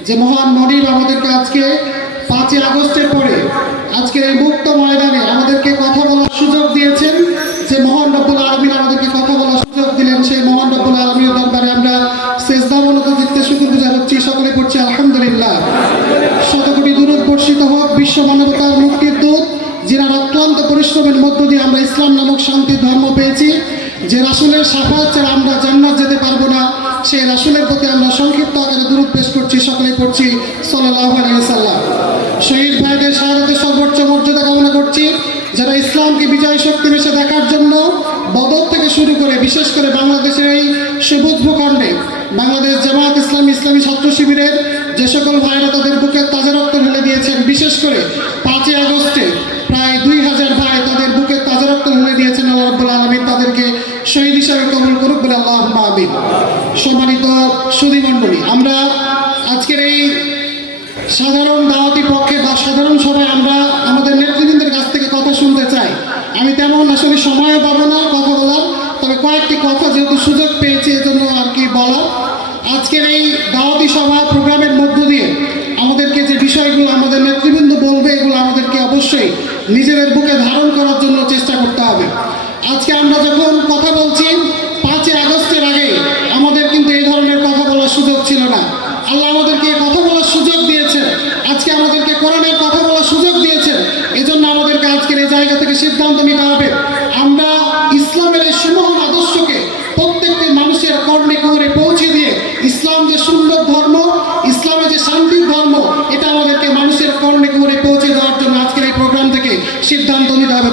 যে মহান মনিব আমাদেরকে আজকে 5ই আগস্টের পরে আজকের এই মুক্ত ময়দানে আমাদেরকে কথা বলার সুযোগ দিয়েছেন। যে মহান রব্বুল আলামিন আমাদেরকে কথা বলার সুযোগ দিলেন, সেই মহান রব্বুল আলামিনের দরবারে আমরা সেজদাবনত চিত্তে শুকর গুজার হচ্ছি, সকলে করছি আলহামদুলিল্লাহ। শতকোটি দুরূদ বর্ষিত হোক বিশ্ব মানবতার মুক্তির দূত, যিনার অক্লান্ত পরিশ্রমের মধ্য দিয়ে আমরা ইসলাম নামক শান্তির ধর্ম পেয়েছি। যে রাসূলের শাফাআত ছাড়া আমরা জান্নাত যেতে পারবো না, সেই রাসূলের প্রতি আমরা সংক্ষিপ্ত আকারে দুরূদ পেশ করছি, সকলে করছি সাল্লাল্লাহু আলাইহি ওয়াসাল্লাম। শহীদ ভাইদের শাহাদাতের সর্বোচ্চ মর্যাদা কামনা করছি, যারা ইসলামকে বিজয় শক্তি বেশে দেখার জন্য বদর থেকে শুরু করে বিশেষ করে বাংলাদেশের এই সবুজ ভূখণ্ডে বাংলাদেশ জামাত ইসলামী ইসলামী ছাত্র শিবিরের যে সকল ভাইরা তাদের বুকের তাজা রক্ত ঢেলে দিয়েছেন, বিশেষ করে 5ই আগস্টে প্রায় 2000 ভাই তাদের বুকের তাজা রক্ত ঢেলে দিয়েছেন। আল্লাহ রাব্বুল আলামিন তাদেরকে শহীদ হিসাবে কবুল করুক বলে আল্লাহুম্মা আমিন। সম্মানিত সুধী মণ্ডলী, আমরা আজকের এই সাধারণ দাওয়াতি পক্ষে বা সাধারণ সভায় আমরা আমাদের নেতৃবৃন্দের কাছ থেকে কথা শুনতে চাই। আমি তেমন আসলে সময়ও পাবো না কথা বলার, তবে কয়েকটি কথা যেহেতু সুযোগ পেয়েছি এজন্য আর কি বলা। আজকের এই দাওয়াতি সভা প্রোগ্রামের মধ্য দিয়ে আমাদেরকে যে বিষয়গুলো আমাদের নেতৃবৃন্দ বলবে, এগুলো আমাদেরকে অবশ্যই নিজেদের বুকে ধারণ করার জন্য চেষ্টা করতে হবে। আজকে আমরা যখন কথা বলছি 5ই আগস্টের আগে আমাদের কিন্তু এই ধরনের কথা বলার সুযোগ ছিল না। আল্লাহ আমাদেরকে কথা বলার সুযোগ দিয়েছেন, আজকে আমাদেরকে কোরআনের কথা বলার সুযোগ দিয়েছেন। এজন্য আমাদেরকে আজকের এই জায়গা থেকে সিদ্ধান্ত নিতে হবে, আমরা ইসলামের এই সুমহান আদর্শকে প্রত্যেকটি মানুষের কর্ণে কোহরে পৌঁছে দিয়ে ইসলাম যে সুন্দর ধর্ম, ইসলামের যে শান্তির ধর্ম, এটা আমাদেরকে মানুষের কর্ণে কোহরে পৌঁছে দেওয়ার জন্য আজকের এই প্রোগ্রাম থেকে সিদ্ধান্ত নিতে হবে।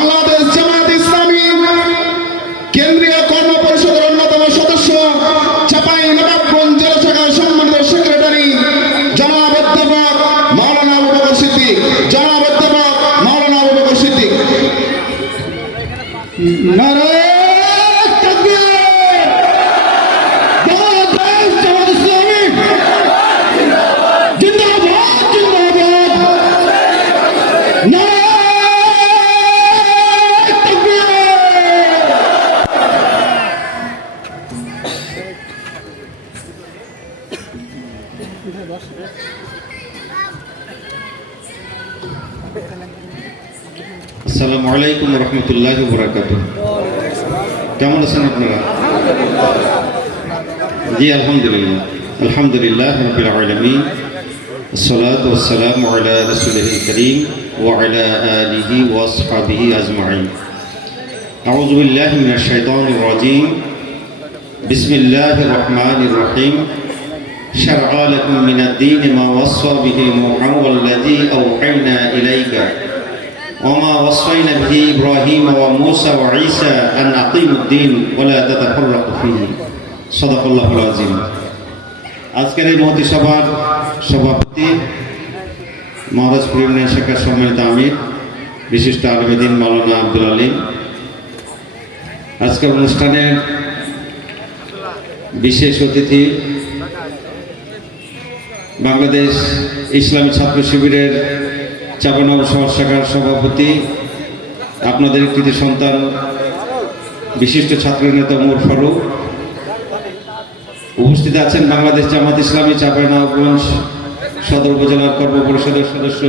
বাংলাদেশ জামাত ইসলামী কেন্দ্রীয় কর্ম পরিষদের অন্যতম সদস্য চাঁপাইনবাবগঞ্জ জেলা শাখার সম্মানিত সেক্রেটারি জনাব অধ্যাপক মাওলানা আবু বকর সিদ্দিক, জনাব অধ্যাপক মাওলানা আবু বকর সিদ্দিক। নারায়ে তাকবীর! বাংলাদেশ জামাত ইসলামী জিন্দাবাদ, জিন্দাবাদ! নারায়ে তাকবীর! আসসালামু আলাইকুম রহমতুল্লাহ বরাকাত। কেমন আছেন আপনারা? জি আলহামদুলিল্লাহ, আলহামদুলিল্লাহ রাব্বিল আলামিন। আসসালাতু ওয়াসসালামু আলা রাসূলিল কারীম ওয়া আলা আলিহি ওয়া আসহাবিহি আজমাইন। আউযু বিল্লাহি মিনাশ শাইতানির রাজীম। বিসমিল্লাহির রহমানির রহিম। শারআ লাকুম মিনাদ দীনি মা ওয়াসসা বিহি নূহন ওয়াল্লাযী আওহাইনা ইলাইকা وما وصينا به إبراهيم وموسى وعيسى أن أقيموا الدين ولا تتفرقوا فيه صدق الله العظيم। আজকের এই মহতী সভার সভাপতি মহারাজপুর ইউনিয়ন শাখার সম্মানিত আমির বিশিষ্ট আলেম দ্বীন মাওলানা আব্দুল আলিম, আজকের অনুষ্ঠানের বিশেষ অতিথি বাংলাদেশ ইসলামী ছাত্র শিবিরের চাঁপাইনবাবগঞ্জ সমাজ শাখার সভাপতি, আপনাদের কৃতি সন্তান বিশিষ্ট ছাত্র নেতা ওমর ফারুক, উপস্থিত আছেন বাংলাদেশ জামাত ইসলামী চাঁপাইনবাবগঞ্জ সদর উপজেলার কর্ম পরিষদের সদস্য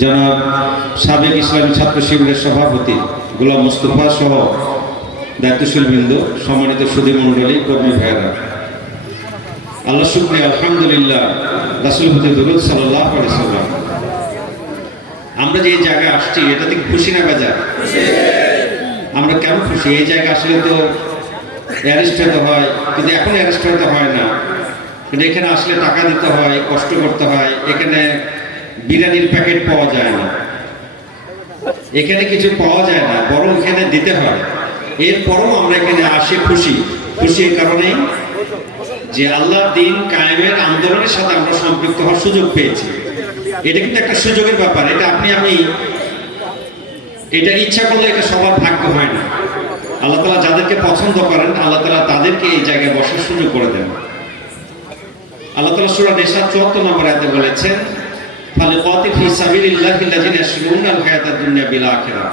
জনাব সাবেক ইসলামী ছাত্র শিবিরের সভাপতি গোলাম মুস্তফা সহ দায়িত্বশীল বৃন্দ, সম্মানিত সুধী মণ্ডলী, কর্মী ভাইয়েরা, আল্লাহ শুকরিয়া, আলহামদুলিল্লাহ, রাসূল প্রতি দরুদ সাল্লাল্লাহু আলাইহি সাল্লাম। আমরা যে এই জায়গায় আসছি এটা থেকে খুশি না বেজার? আমরা কেন খুশি? এই জায়গায় আসলে তো অ্যারেস্ট হতে হয়, কিন্তু এখন অ্যারেস্ট হতে হয় না। কিন্তু এখানে আসলে টাকা দিতে হয়, কষ্ট করতে হয়। এখানে বিরিয়ানির প্যাকেট পাওয়া যায় না, এখানে কিছু পাওয়া যায় না, বরং এখানে দিতে হয়। এরপরও আমরা এখানে আসি খুশি। খুশি এই কারণেই যে আল্লাহর দ্বীন কায়েমের আন্দোলনের সাথে আমরা সম্পৃক্ত হওয়ার সুযোগ পেয়েছি। এটা কিন্তু একটা সুযোগের ব্যাপার। এটা আমি এটা ইচ্ছা করলে এটা সবার ভাগ্য হয় না। আল্লাহ তাআলা যাদেরকে পছন্দ করেন আল্লাহ তাআলা তাদেরকে এই জায়গায় বসার সুযোগ করে দেন। আল্লাহ তাআলা সূরা নিসা ৭৪ নম্বর আয়াতে বলেছেন, ফালিকাতিল ফি সাবিলিল্লাহিল্লাযিনা ইয়াশরুনাল হায়াতাদ দুনিয়া বিল আখিরাহ।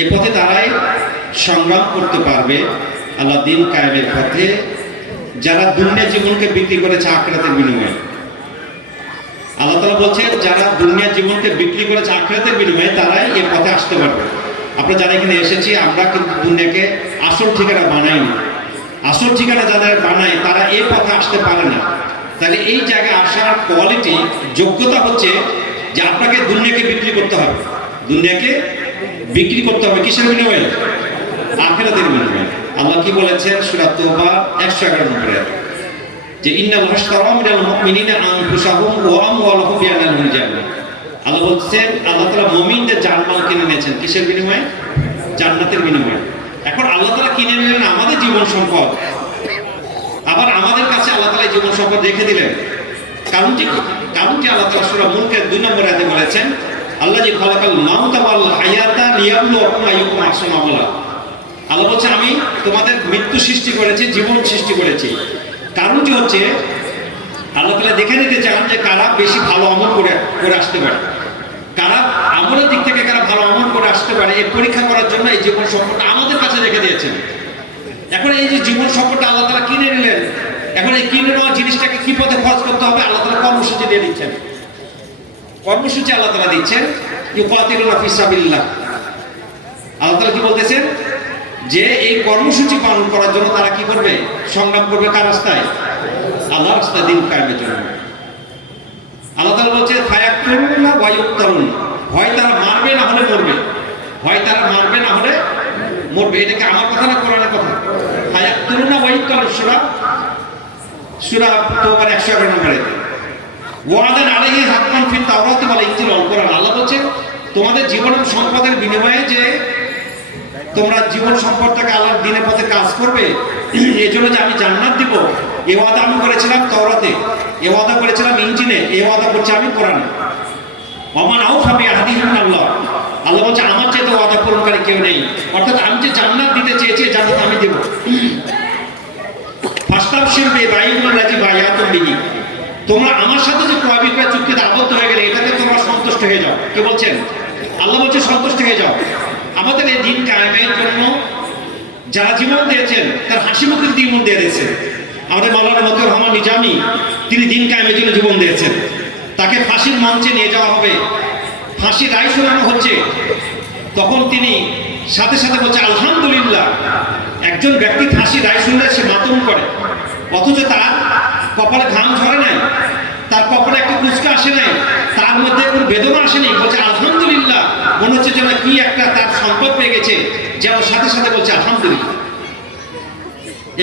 এই পথে তারাই সংগ্রাম করতে পারবে আল্লাহ দ্বীন কায়েমের পথে, যারা দুনিয়া জীবনকে বিক্রি করেছে আখিরাতের বিনিময়ে। আল্লাহ তাআলা বলছেন যারা দুনিয়া জীবনকে বিক্রি করেছে আখিরাতের বিনিময়ে তারাই এই পথে আসতে পারবে। আমরা যারা এখানে এসেছি আমরা কিন্তু দুনিয়াকে আসল ঠিকানা বানাইনি। আসল ঠিকানা যারা বানায় তারা এই পথে আসতে পারে না। তাহলে এই জায়গায় আসার কোয়ালিটি, যোগ্যতা হচ্ছে যে আপনাকে দুনিয়াকে বিক্রি করতে হবে। দুনিয়াকে বিক্রি করতে হবে কিসের বিনিময়ে? আখিরাতের বিনিময়ে। আল্লাহ কি বলেছেন সূরা তাওবা 111 নম্বর আয়াত, যে ইন্নাল হাশতারা মিনাল মুমিনিনা আনফুসাহুম ওয়া আমওয়ালাহুম বিআন্না লাহুমুল জান্নাহ। আল্লাহ বলছেন আল্লাহ তাআলা মুমিনদের জানমাল কিনে নিয়েছেন কিসের বিনিময়ে? জান্নাতের বিনিময়ে। এখন আল্লাহ তাআলা কিনে নিলেন আমাদের জীবন সম্পদ, আবার আমাদের কাছে আল্লাহ তাআলা জীবন সম্পদ রেখে দিলেন। কারণটি কি? কারণটি আল্লাহ তাআলা সূরা মুলকের 2 নম্বর আয়াতে বলেছেন, আল্লাযী খালাকাল মাউতা ওয়াল হায়াতা লিয়াবলুয়াকুম আইয়ুকুম আহসানু আমালা। আল্লাহ বলছে আমি তোমাদের মৃত্যু সৃষ্টি করেছি, জীবন সৃষ্টি করেছি। কারণটি হচ্ছে আল্লাহ তাআলা দেখে নিতে চান যে কারা বেশি ভালো আমল করে আসতে পারে, কারা আমলের দিক থেকে কারা ভালো আমল করে আসতে পারে। এই পরীক্ষা করার জন্য এই জীবন সম্পদটা আমাদের কাছে রেখে দিয়েছেন। এখন এই যে জীবন সম্পদটা আল্লাহ তাআলা কিনে নিলেন, এখন এই কিনে নেওয়া জিনিসটাকে কি পথে খরচ করতে হবে আল্লাহ তাআলা কর্মসূচি দিয়ে দিচ্ছেন। কর্মসূচি আল্লাহ তাআলা দিচ্ছেন, ইউকাতিলুনা ফি সাবিলিল্লাহ। আল্লাহ তাআলা কি বলতেছেন যে এই কর্মসূচি পালন করার জন্য তারা কি করবে? সংগ্রাম করবে কার রাস্তায়? আল্লাহর রাস্তায়, দ্বীন কায়েমের জন্য। আল্লাহ তাআলা বলছে ফায়াকতুলুনা ওয়া ইউক্তালুন, হয় তারা মারবে না হলে মরবে, হয় তারা মারবে না হলে মরবে। এটা কি আমার কথা না কোরআনের কথা? ফায়াকতুলুনা ওয়া ইউক্তালুন, সূরা তাওবার 111 নম্বর আয়াতে। ওয়াদান আলাইহি হাক্কান ফিত তাওরাত ওয়াল ইনজিল ওয়াল কোরআন। আল্লাহ বলছে তোমাদের জীবন এবং সম্পদের বিনিময়ে যে তোমরা জীবন সম্পদটাকে আল্লাহর দিনের পথে কাজ করবে, এই জন্য যে আমি জান্নাত দিব, এ ওয়াদা আমি করেছিলাম তাওরাতে, এ ওয়াদা করেছিলাম ইঞ্জিনে, এ ওয়াদা করছি আমি কোরআনে। ওমান আউফা বিআহদিহি মিনাল্লাহ, আল্লাহ বলছে আমার চেয়ে তো ওয়াদা পূরণকারী কেউ নেই। অর্থাৎ আমি যে জান্নাত দিতে চেয়েছি, জান্নাত আমি দেব। ফাস্তাবশির বিবাইকুম আল্লাযী বায়াতুম বিহি, তোমরা আমার সাথে যে ক্রয় বিক্রয় চুক্তিতে আবদ্ধ হয়ে গেলে এটাতে তোমরা সন্তুষ্ট হয়ে যাও। কে বলছেন? আল্লাহ বলছে সন্তুষ্ট হয়ে যাও। আমাদের এই দিন কায়েমের জন্য যারা জীবন দিয়েছেন তার হাসি মুখের জীবন দিয়ে দিয়েছেন। আমাদের মাওলানা মতিউর রহমান নিজামী, তিনি দিন কায়েমের জন্য জীবন দিয়েছেন। তাকে ফাঁসির মঞ্চে নিয়ে যাওয়া হবে, ফাঁসির রায় শোনানো হচ্ছে, তখন তিনি সাথে সাথে বলছে আলহামদুলিল্লাহ। একজন ব্যক্তি ফাঁসির রায় শুনলে সে মাতম করে, অথচ তার কপালে ঘাম ঝরে নাই, তার কপালে একটা কুচকা আসে নাই, তার মধ্যে কোনো বেদনা আসেনি, বলছে আলহামদুলিল্লাহ। মনে হচ্ছে যেন কি একটা তার সম্পদ পেয়ে গেছে, যেন সাথে সাথে বলছে আলহামদুলিল্লাহ।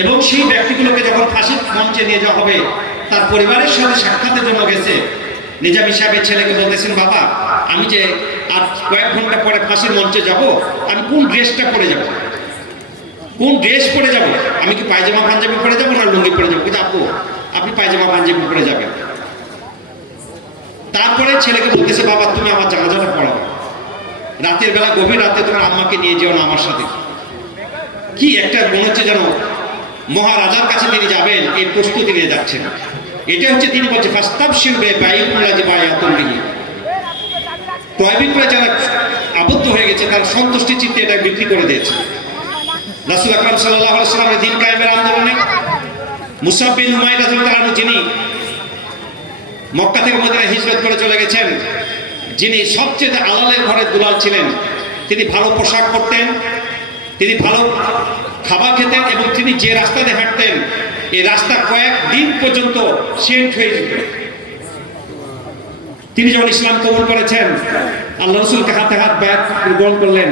এবং সেই ব্যক্তিগুলোকে যখন ফাঁসির মঞ্চে নিয়ে যাওয়া হবে, তার পরিবারের সাথে সাক্ষাতের জন্য গেছে, নিজামী সাহেবের ছেলেকে বলতেছেন, বাবা আমি যে আর কয়েক ঘন্টা পরে ফাঁসির মঞ্চে যাব, আমি কোন ড্রেসটা পরে যাব, কোন ড্রেস পরে যাব? আমি কি পায়জামা পাঞ্জাবি পরে যাবো না লুঙ্গি পরে যাবো? কিন্তু আপু আপনি পায়জামা পাঞ্জাবি পরে যাবেন। তারপরে ছেলেকে বলতেছে, বাবা তুমি আমার জানাজাটা পড়াবে, রাতের বেলা গভীর রাতে তোমার আম্মাকে নিয়ে যেও না আমার সাথে। কি একটা মনে হচ্ছে যেন মহারাজার কাছে তিনি যাবেন, এই প্রস্তুতি নিয়ে যাচ্ছেন। এটা হচ্ছে তিনি বলছে ফাস্তাবশির বিবাইকুম আল্লাযী বায়াতুম বিহি, ক্রয় বিক্রয় যারা আবদ্ধ হয়ে গেছে তার সন্তুষ্টি চিত্তে এটা বিক্রি করে দিয়েছে। রাসূল আকরাম সাল্লাল্লাহু আলাইহি ওয়াসাল্লামের দিন কায়েমের আন্দোলনে মুসাব বিন উমাইর রাদিয়াল্লাহু আনহু, যিনি মক্কা থেকে মদিনায় হিজরত করে চলে গেছেন, যিনি সবচেয়ে আলালের ঘরের দুলাল ছিলেন, তিনি ভালো পোশাক পরতেন, তিনি ভালো খাবার খেতেন, এবং তিনি যে রাস্তা দিয়ে হাঁটতেন এই রাস্তা কয়েকদিন পর্যন্ত সেন্ট হয়ে যেত। তিনি যখন ইসলাম কবুল করেছেন, আল্লাহ রাসূলকে হাতে হাত বায়াত গ্রহণ করলেন,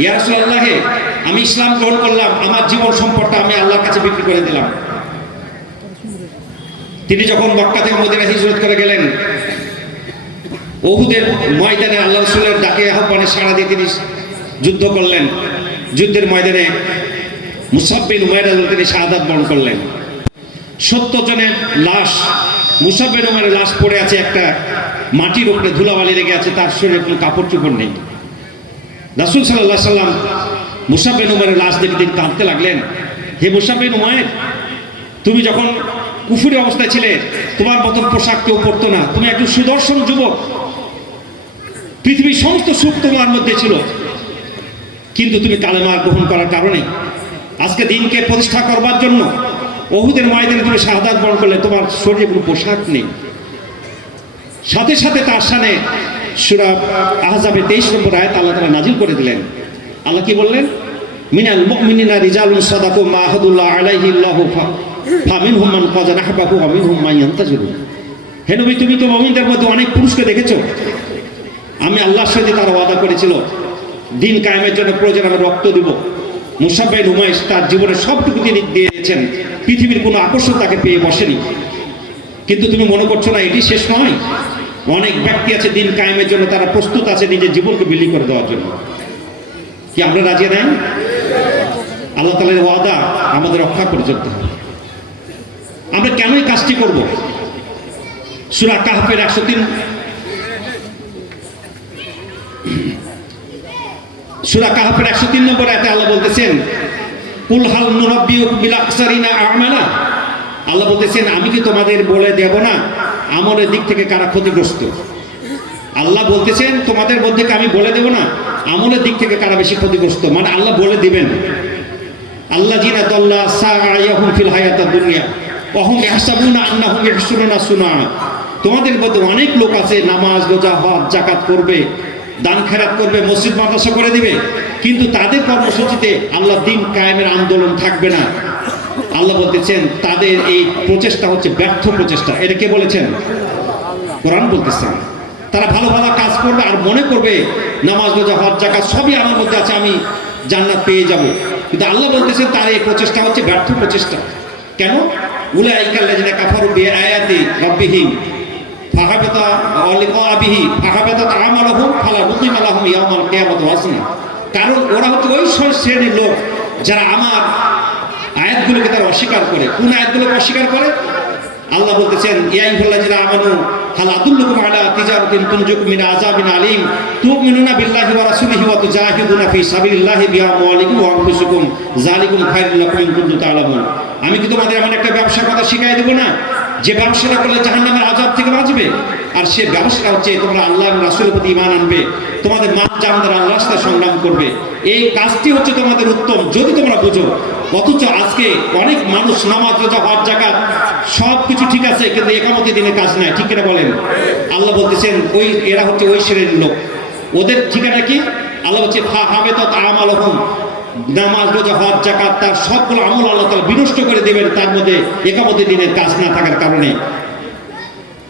ইয়া রাসূলুল্লাহ আমি ইসলাম গ্রহণ করলাম, আমার জীবন সম্পদটা আমি আল্লাহর কাছে বিক্রি করে দিলাম। তিনি যখন মক্কা থেকে মদিনায় হিজরত করে গেলেন, উহুদের ময়দানে আল্লাহ রাসূলের ডাকে আহ্বানে সাড়া দিয়ে তিনি যুদ্ধ করলেন। যুদ্ধের ময়দানে মুসাব বিন উমাইর তিনি শাহাদাত বরণ করলেন। 70 জনের লাশ, মুসাব বিন উমাইরের লাশ পড়ে আছে একটা মাটির উপরে, ধুলাবালি লেগে আছে, তার শরীরে কোনো কাপড় চোপড় নেই। রাসূল সাল্লাল্লাহু আলাইহি সাল্লাম মুসাব বিন উমাইরের লাশ দেখে তিনি কাঁদতে লাগলেন, হে মুসাব বিন উমাইর, তুমি যখন কুফরি অবস্থায় ছিলে তোমার মতন পোশাক কেউ পরতো না, তুমি একজন সুদর্শন যুবক, পৃথিবীর সমস্ত সুখ তোমার মধ্যে ছিল, কিন্তু তুমি কালেমা গ্রহণ করার কারণে আজকে দিনকে প্রতিষ্ঠা করবার জন্য উহুদের ময়দানে তুমি শাহাদাত বরণ করলে, তোমার শরীরে কোনো পোশাক নেই। সাথে সাথে তার সামনে সূরা আহজাবের 23 নম্বর আয়াত আল্লাহ তাআলা নাজিল করে দিলেন। আল্লাহ কি বললেন? মিনাল মুমিনিনা রিজালুন সাদাকু মা আহাদুল্লাহ আলাইহি আল্লাহু ফামিনহুম মান কাযা নাহবাহু ওয়া মিনহুম মান ইয়ান্তাজিরুন। হে নবী, তুমি তো মুমিনদের মধ্যে অনেক পুরুষকে দেখেছো, আমি আল্লাহর সাথে তারা ওয়াদা করেছিল দিন কায়েমের জন্য প্রয়োজন আমি রক্ত দিব। মুসাব বিন উমাইর তার জীবনের সবটুকু তিনি দিয়েছেন, পৃথিবীর কোনো আকর্ষণ তাকে পেয়ে বসেনি। কিন্তু তুমি মনে করছো না এটি শেষ নয়? অনেক ব্যক্তি আছে দিন কায়েমের জন্য, তারা প্রস্তুত আছে নিজের জীবনকে বিলি করে দেওয়ার জন্য। কি আমরা রাজি নাই? আল্লাহ তাআলার ওয়াদা আমাদের রক্ষা করে চলতে হবে। আমরা কেন এই কাজটি করব? সূরা কাহফের 103 নম্বর আয়াতে আল্লাহ বলতেছেন, কুল হাল নুনাব্বিউকুম বিল আকসারিনা আমালা। আল্লাহ বলতেছেন, আমি কি তোমাদের বলে দেব না আমলের দিক থেকে কারা ক্ষতিগ্রস্ত? আল্লাহ বলতেছেন তোমাদের মধ্যে আমি বলে দেব না আমলের দিক থেকে কারা বেশি ক্ষতিগ্রস্ত? মানে আল্লাহ বলে দিবেন, আল্লাযিনা দাল্লা সাআয়াহুম ফিল হায়াতিদ দুনিয়া ওয়া হুম ইয়াহসাবুনা আন্নাহুম ইয়াহসুনুনা সুনা। তোমাদের মধ্যে অনেক লোক আছে নামাজ, রোজা, হজ, যাকাত করবে, দান খেরাত করবে, মসজিদ মাদ্রাসা করে দিবে, কিন্তু তাদের কর্মসূচিতে আল্লাহ দিন কায়েমের আন্দোলন থাকবে না। আল্লাহ বলতেছেন তাদের এই প্রচেষ্টা হচ্ছে ব্যর্থ প্রচেষ্টা। এটা কে বলেছেন? কোরআন বলতেছেন। তারা ভালো ভালো কাজ করবে আর মনে করবে নামাজ, রোজা, হজ, যাকাত সবই আমার মধ্যে আছে, আমি জান্নাত পেয়ে যাব, কিন্তু আল্লাহ বলতেছেন তার এই প্রচেষ্টা হচ্ছে ব্যর্থ প্রচেষ্টা। কেন? উলাইকা আল্লাযিনা কাফারু বিআয়াতি রাব্বিহিম ফাহাবাতা লিকাবিহি ফাহাবাতা আমালুহুম ফালা নুকিমা লাহুম ইয়াউমাল কিয়ামাতি ওয়াজনা। কারণ ওরা হচ্ছে ওই শ্রেণীর লোক যারা আমার আয়াতগুলোকে তারা অস্বীকার করে। কোন আয়াতগুলোকে অস্বীকার করে? আল্লাহ বলতেছেন ইয়া আইয়ুহাল্লাযিনা আমানু হাল আদুল্লুকুম আলা তিজারাতিন তুনজিকুম মিন আযাবিন আলীম তু'মিনুনা বিল্লাহি ওয়া রাসূলিহি ওয়া তুজাহিদুনা ফি সাবিলিল্লাহি বিআমওয়ালিকুম ওয়া আনফুসিকুম যালিকুম খায়রুল লাকুম ইন কুনতুম তা'লামুন। আমি কি তোমাদের এমন একটা ব্যবসার কথা শিখিয়ে দেব না যে ব্যবসাটা করলে জাহান্নামের আযাব থেকে বাঁচবে? আর সে ব্যবসাটা হচ্ছে তোমরা আল্লাহ এবং রাসূলের প্রতি ঈমান আনবে, তোমাদের মাল জান দ্বারা আল্লাহর রাস্তায় সংগ্রাম করবে। এই কাজটি হচ্ছে তোমাদের উত্তম যদি তোমরা বুঝো। অথচ আজকে অনেক মানুষ নামাজ রোজা হজ যাকাত সব কিছু ঠিক আছে, কিন্তু একামতি দিনের কাজ নাই। ঠিক কিনা বলেন? আল্লাহ বলতেছেন এরা হচ্ছে ওই শ্রেণীর লোক। ওদের ঠিকানা কি? আল্লাহ হচ্ছে ফাহাবাতাত আমালুহুম, নামাজ রোজা হজ যাকাত তার সবগুলো আমল আল্লাহ তাআলা বিনষ্ট করে দেবেন তার মধ্যে একামতি দিনের কাজ না থাকার কারণে।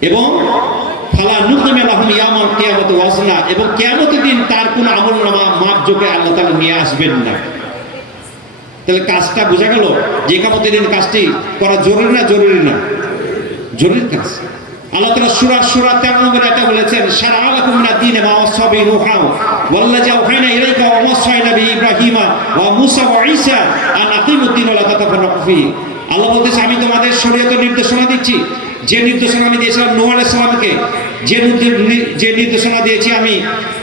এবং ফালা নুকিমা লাহুম ইয়াউমাল কিয়ামাতি ওয়াজনা, এবং কিয়ামতের দিন তার কোনো আমলনামা মাপজোকে আল্লাহ তাআলা নিয়ে আসবেন না। তাহলে কাজটা বোঝা গেল যে একামতের দিন কাজটি করা জরুরি না জরুরি না? জরুরি কাজ। আল্লাহ তাআলা সূরা 13 নম্বরে এটা বলেছেন শারা'a লাকুম মিনাদ দীনি মা ওয়াসা বিহি নূহা ওয়াল্লাযী আওহায়না ইলাইকা ওয়া ওয়াসাইনা বিহি ইব্রাহিমা ওয়া মূসা ওয়া ঈসা আন আকিমুদ দীন ওয়া লা তাতাফাররাকু ফীহি। আল্লাহ বলতেছে আমি তোমাদের শরীয়তের নির্দেশনা দিচ্ছি, যে নির্দেশনা আমি দিয়েছিলাম নূহ আলাইহিস সালামকে, যে নির্দেশনা দিয়েছি আমি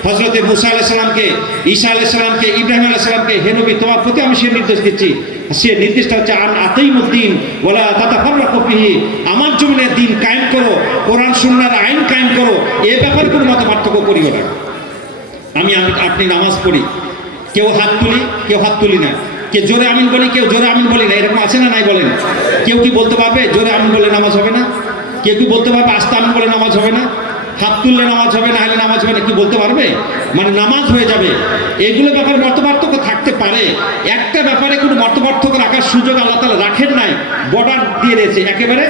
হযরতে মূসা আলাইহিস সালামকে, ঈসা আলাইহিস সালামকে, ইব্রাহিম আলাইহিস সালামকে, হে নবী তোমার প্রতি আমি সেই নির্দেশ দিচ্ছি। সে নির্দেশটা হচ্ছে আন আকিমুদ্দিন ওয়া লা তাতাফাররাকু ফীহি, আমার জমিনে দ্বীন কায়েম করো, কোরআন সুন্নাহর আইন কায়েম করো। এই ব্যাপারে কোনো মত পার্থক্য করিও না। আপনি নামাজ পড়ি, কেউ হাত তুলি কেউ হাত তুলি না, কে জোরে আমিন বলি কেউ জোরে আমিন বলি না, এরকম আছে না নাই বলেন? কেউ কি বলতে পারবে জোরে আমিন বলে নামাজ হবে না? কেউ কি বলতে পারবে আস্তে আমিন বলে নামাজ হবে না? হাত তুললে নামাজ হবে না, হলে নামাজ হবে না, কি বলতে পারবে? মানে নামাজ হয়ে যাবে। এগুলো ব্যাপারে মত পার্থক্য থাকতে পারে। একটা ব্যাপারে কোনো মত পার্থক্য রাখার সুযোগ আল্লাহ তাআলা রাখেন নাই, বর্ডার দিয়ে দিয়েছে, একেবারে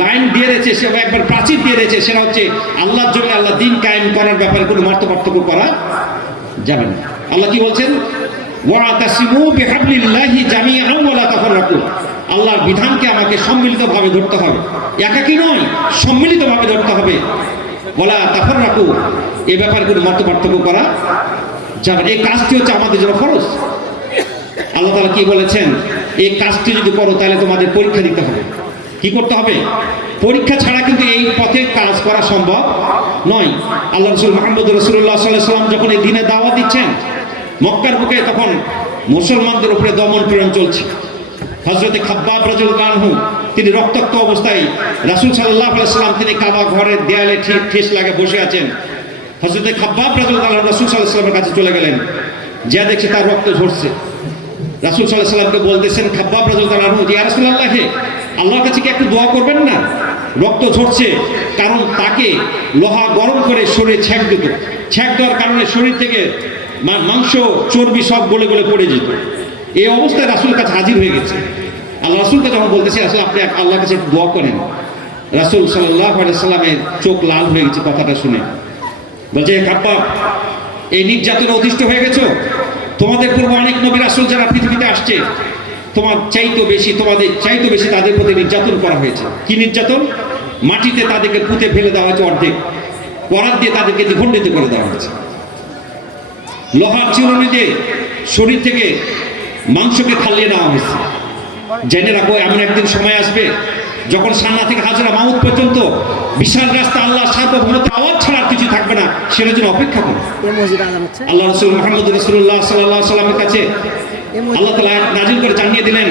লাইন দিয়ে দিয়েছে, সে একবার প্রাচীর দিয়ে দিয়েছে। সেটা হচ্ছে আল্লাহর জন্য আল্লাহ দ্বীন কায়েম করার ব্যাপারে কোনো মত পার্থক্য করা যাবে না। আল্লাহ কি বলছেন? ওয়াতাসিমু বিহাবলিল্লাহি জামিআন ওয়া লা তাফাররাকু। আল্লাহর বিধানকে আমাকে সম্মিলিতভাবে ধরতে হবে, একাকী নয়, সম্মিলিতভাবে ধরতে হবে। ওয়ালা তাফাররাকু, এই ব্যাপারে কোনো মত পার্থক্য করা যাবে না। এই কাজটি হচ্ছে আমাদের জন্য ফরজ। আল্লাহ তাআলা কি বলেছেন? এই কাজটি যদি করো তাহলে তোমাদের পরীক্ষা দিতে হবে। কি করতে হবে? পরীক্ষা ছাড়া কিন্তু এই পথে কাজ করা সম্ভব নয়। আল্লাহ রাসূল মুহাম্মদ রাসূলুল্লাহ সাল্লাল্লাহু আলাইহি ওয়াসাল্লাম যখন এই দ্বীনের দাওয়াত দিচ্ছেন মক্কার বুকে, তখন মুসলমানদের উপরে দমন পীড়ন চলছে। হযরতে খাব্বাব রাদিয়াল্লাহু আনহু তিনি রক্তাক্ত অবস্থায় রাসূল সাল্লাল্লাহু আলাইহি ওয়াসাল্লাম তিনি কাবা ঘরের দেয়ালে ঠেস লাগে বসে আছেন। হযরতে খাব্বাব রাদিয়াল্লাহু আনহু রাসূল সাল্লাল্লাহু আলাইহি ওয়াসাল্লামের কাছে চলে গেলেন, যা দেখছে তার রক্ত ঝরছে। রাসূল সাল্লাল্লাহু আলাইহি ওয়াসাল্লামকে বলতেছেন খাব্বাব রাদিয়াল্লাহু আনহু, ইয়া রাসূলুল্লাহ, আল্লাহর কাছে কি একটু দোয়া করবেন না? রক্ত ঝরছে, কারণ তাকে লোহা গরম করে শরীরে ছ্যাঁক দিত, ছ্যাঁক দেওয়ার কারণে শরীর থেকে মাংস চর্বি সব গলে গলে পড়ে যেত। এই অবস্থায় রাসূলের কাছে হাজির হয়ে গেছে। আল্লাহ রাসূলকে যখন বলতেছে আসলে আপনি আল্লাহর কাছে দোয়া করেন, রাসূল সাল্লাল্লাহু আলাইহি ওয়াসাল্লামের চোখ লাল হয়ে গেছে কথাটা শুনে। বলছে, খাব্বাব, এই নির্যাতনে অতিষ্ঠ হয়ে গেছো? তোমাদের পূর্বে অনেক নবী রাসূল যারা পৃথিবীতে আসছে তোমাদের চাইতো বেশি তাদের প্রতি নির্যাতন করা হয়েছে। কি নির্যাতন? মাটিতে তাদেরকে পুঁতে ফেলে দেওয়া হয়েছে, অর্ধেক করাত দিয়ে তাদেরকে দ্বিখণ্ডিত করে দেওয়া হয়েছে, লোহার চিরুনি দিয়ে শরীর থেকে মাংসকে খালিয়ে নেওয়া হয়েছে। জেনে রাখো এমন একদিন সময় আসবে যখন সান্না থেকে হাজরা মাউত পর্যন্ত বিশাল রাস্তা আল্লাহ সার্বভৌমত্বের আওয়াজ ছাড়া কিছু থাকবে না, সেটার জন্য অপেক্ষা করো। আল্লাহ রাসূল মুহাম্মদ রাসূলুল্লাহ সাল্লাল্লাহু আলাইহি ওয়াসাল্লামের কাছে আল্লাহ তাআলা আয়াত নাযিল করে জানিয়ে দিলেন,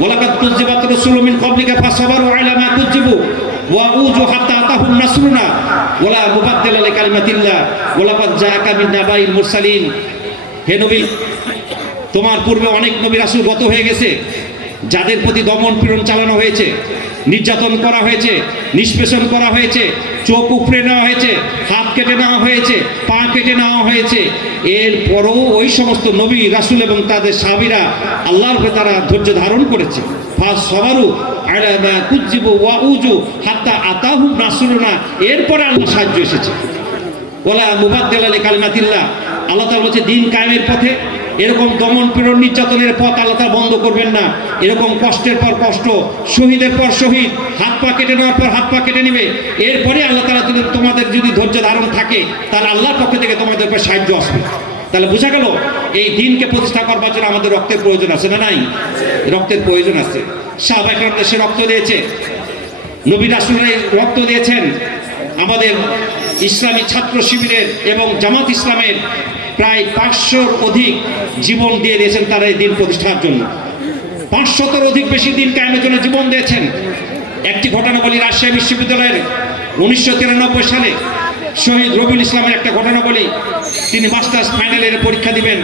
ওয়ালাকাদ কুযযিবাত রাসূলুম মিন ক্বাবলিকা ফাসাবারু আলা মা কুযযিবু ওয়া উযু হাত্তা আতাহুম নাসরুনা ওয়ালা মুবাদদিলা লিকালিমাতিল্লাহ ওয়ালাকাদ জাআকা মিন নাবাইল মুরসালিন। হে নবী, তোমার পূর্বে অনেক নবী রাসূল গত হয়ে গেছে, যাদের প্রতি দমন পীড়ন চালানো হয়েছে, নির্যাতন করা হয়েছে, নিষ্পেষণ করা হয়েছে, চোখ উপড়ে নেওয়া হয়েছে, হাত কেটে নেওয়া হয়েছে, পা কেটে নেওয়া হয়েছে। এরপরও ওই সমস্ত নবী রাসূল এবং তাদের সাহাবীরা আল্লাহর উপরে তারা ধৈর্য ধারণ করেছে। ফাসবারু আলা মা কুযযিবু ওয়া উযু হাত্তা আতাহুম নাসরুনা, এরপরে আল্লাহ সাহায্য এসেছে। ওয়ালা মুবাদদিলা লিকালিমাতিল্লাহ, আল্লাহ তাআলা বলেছে দিন কায়েমের পথে এরকম দমন পীড়ন নির্যাতনের পথ আল্লাহ তাআলা বন্ধ করবেন না। এরকম কষ্টের পর কষ্ট, শহীদের পর শহীদ, হাত পা কেটে নেওয়ার পর হাত পা কেটে নেবে। এরপরে আল্লাহ তাআলা যদি তোমাদের যদি ধৈর্য ধারণ থাকে, তাহলে আল্লাহর পক্ষ থেকে তোমাদের উপর সাহায্য আসবে। তাহলে বোঝা গেল এই দিনকে প্রতিষ্ঠা করবার জন্য আমাদের রক্তের প্রয়োজন আছে না নাই? রক্তের প্রয়োজন আছে। সাহাবায়ে কেরাম দেশে রক্ত দিয়েছে, নবী রাসূলরা রক্ত দিয়েছেন। আমাদের ইসলামী ছাত্র শিবিরের এবং জামাত ইসলামের প্রায় 500-র অধিক জীবন দিয়ে দিয়েছেন তারা এই দিন প্রতিষ্ঠার জন্য। 500-র অধিক বেশি দিন কায়েমের জন্য জীবন দিয়েছেন। একটি ঘটনা বলি, রাজশাহী বিশ্ববিদ্যালয়ের 1993 সালে শহীদ রবিউল ইসলামের একটা ঘটনা বলি। তিনি মাস্টার্স ফাইনালের পরীক্ষা দিবেন।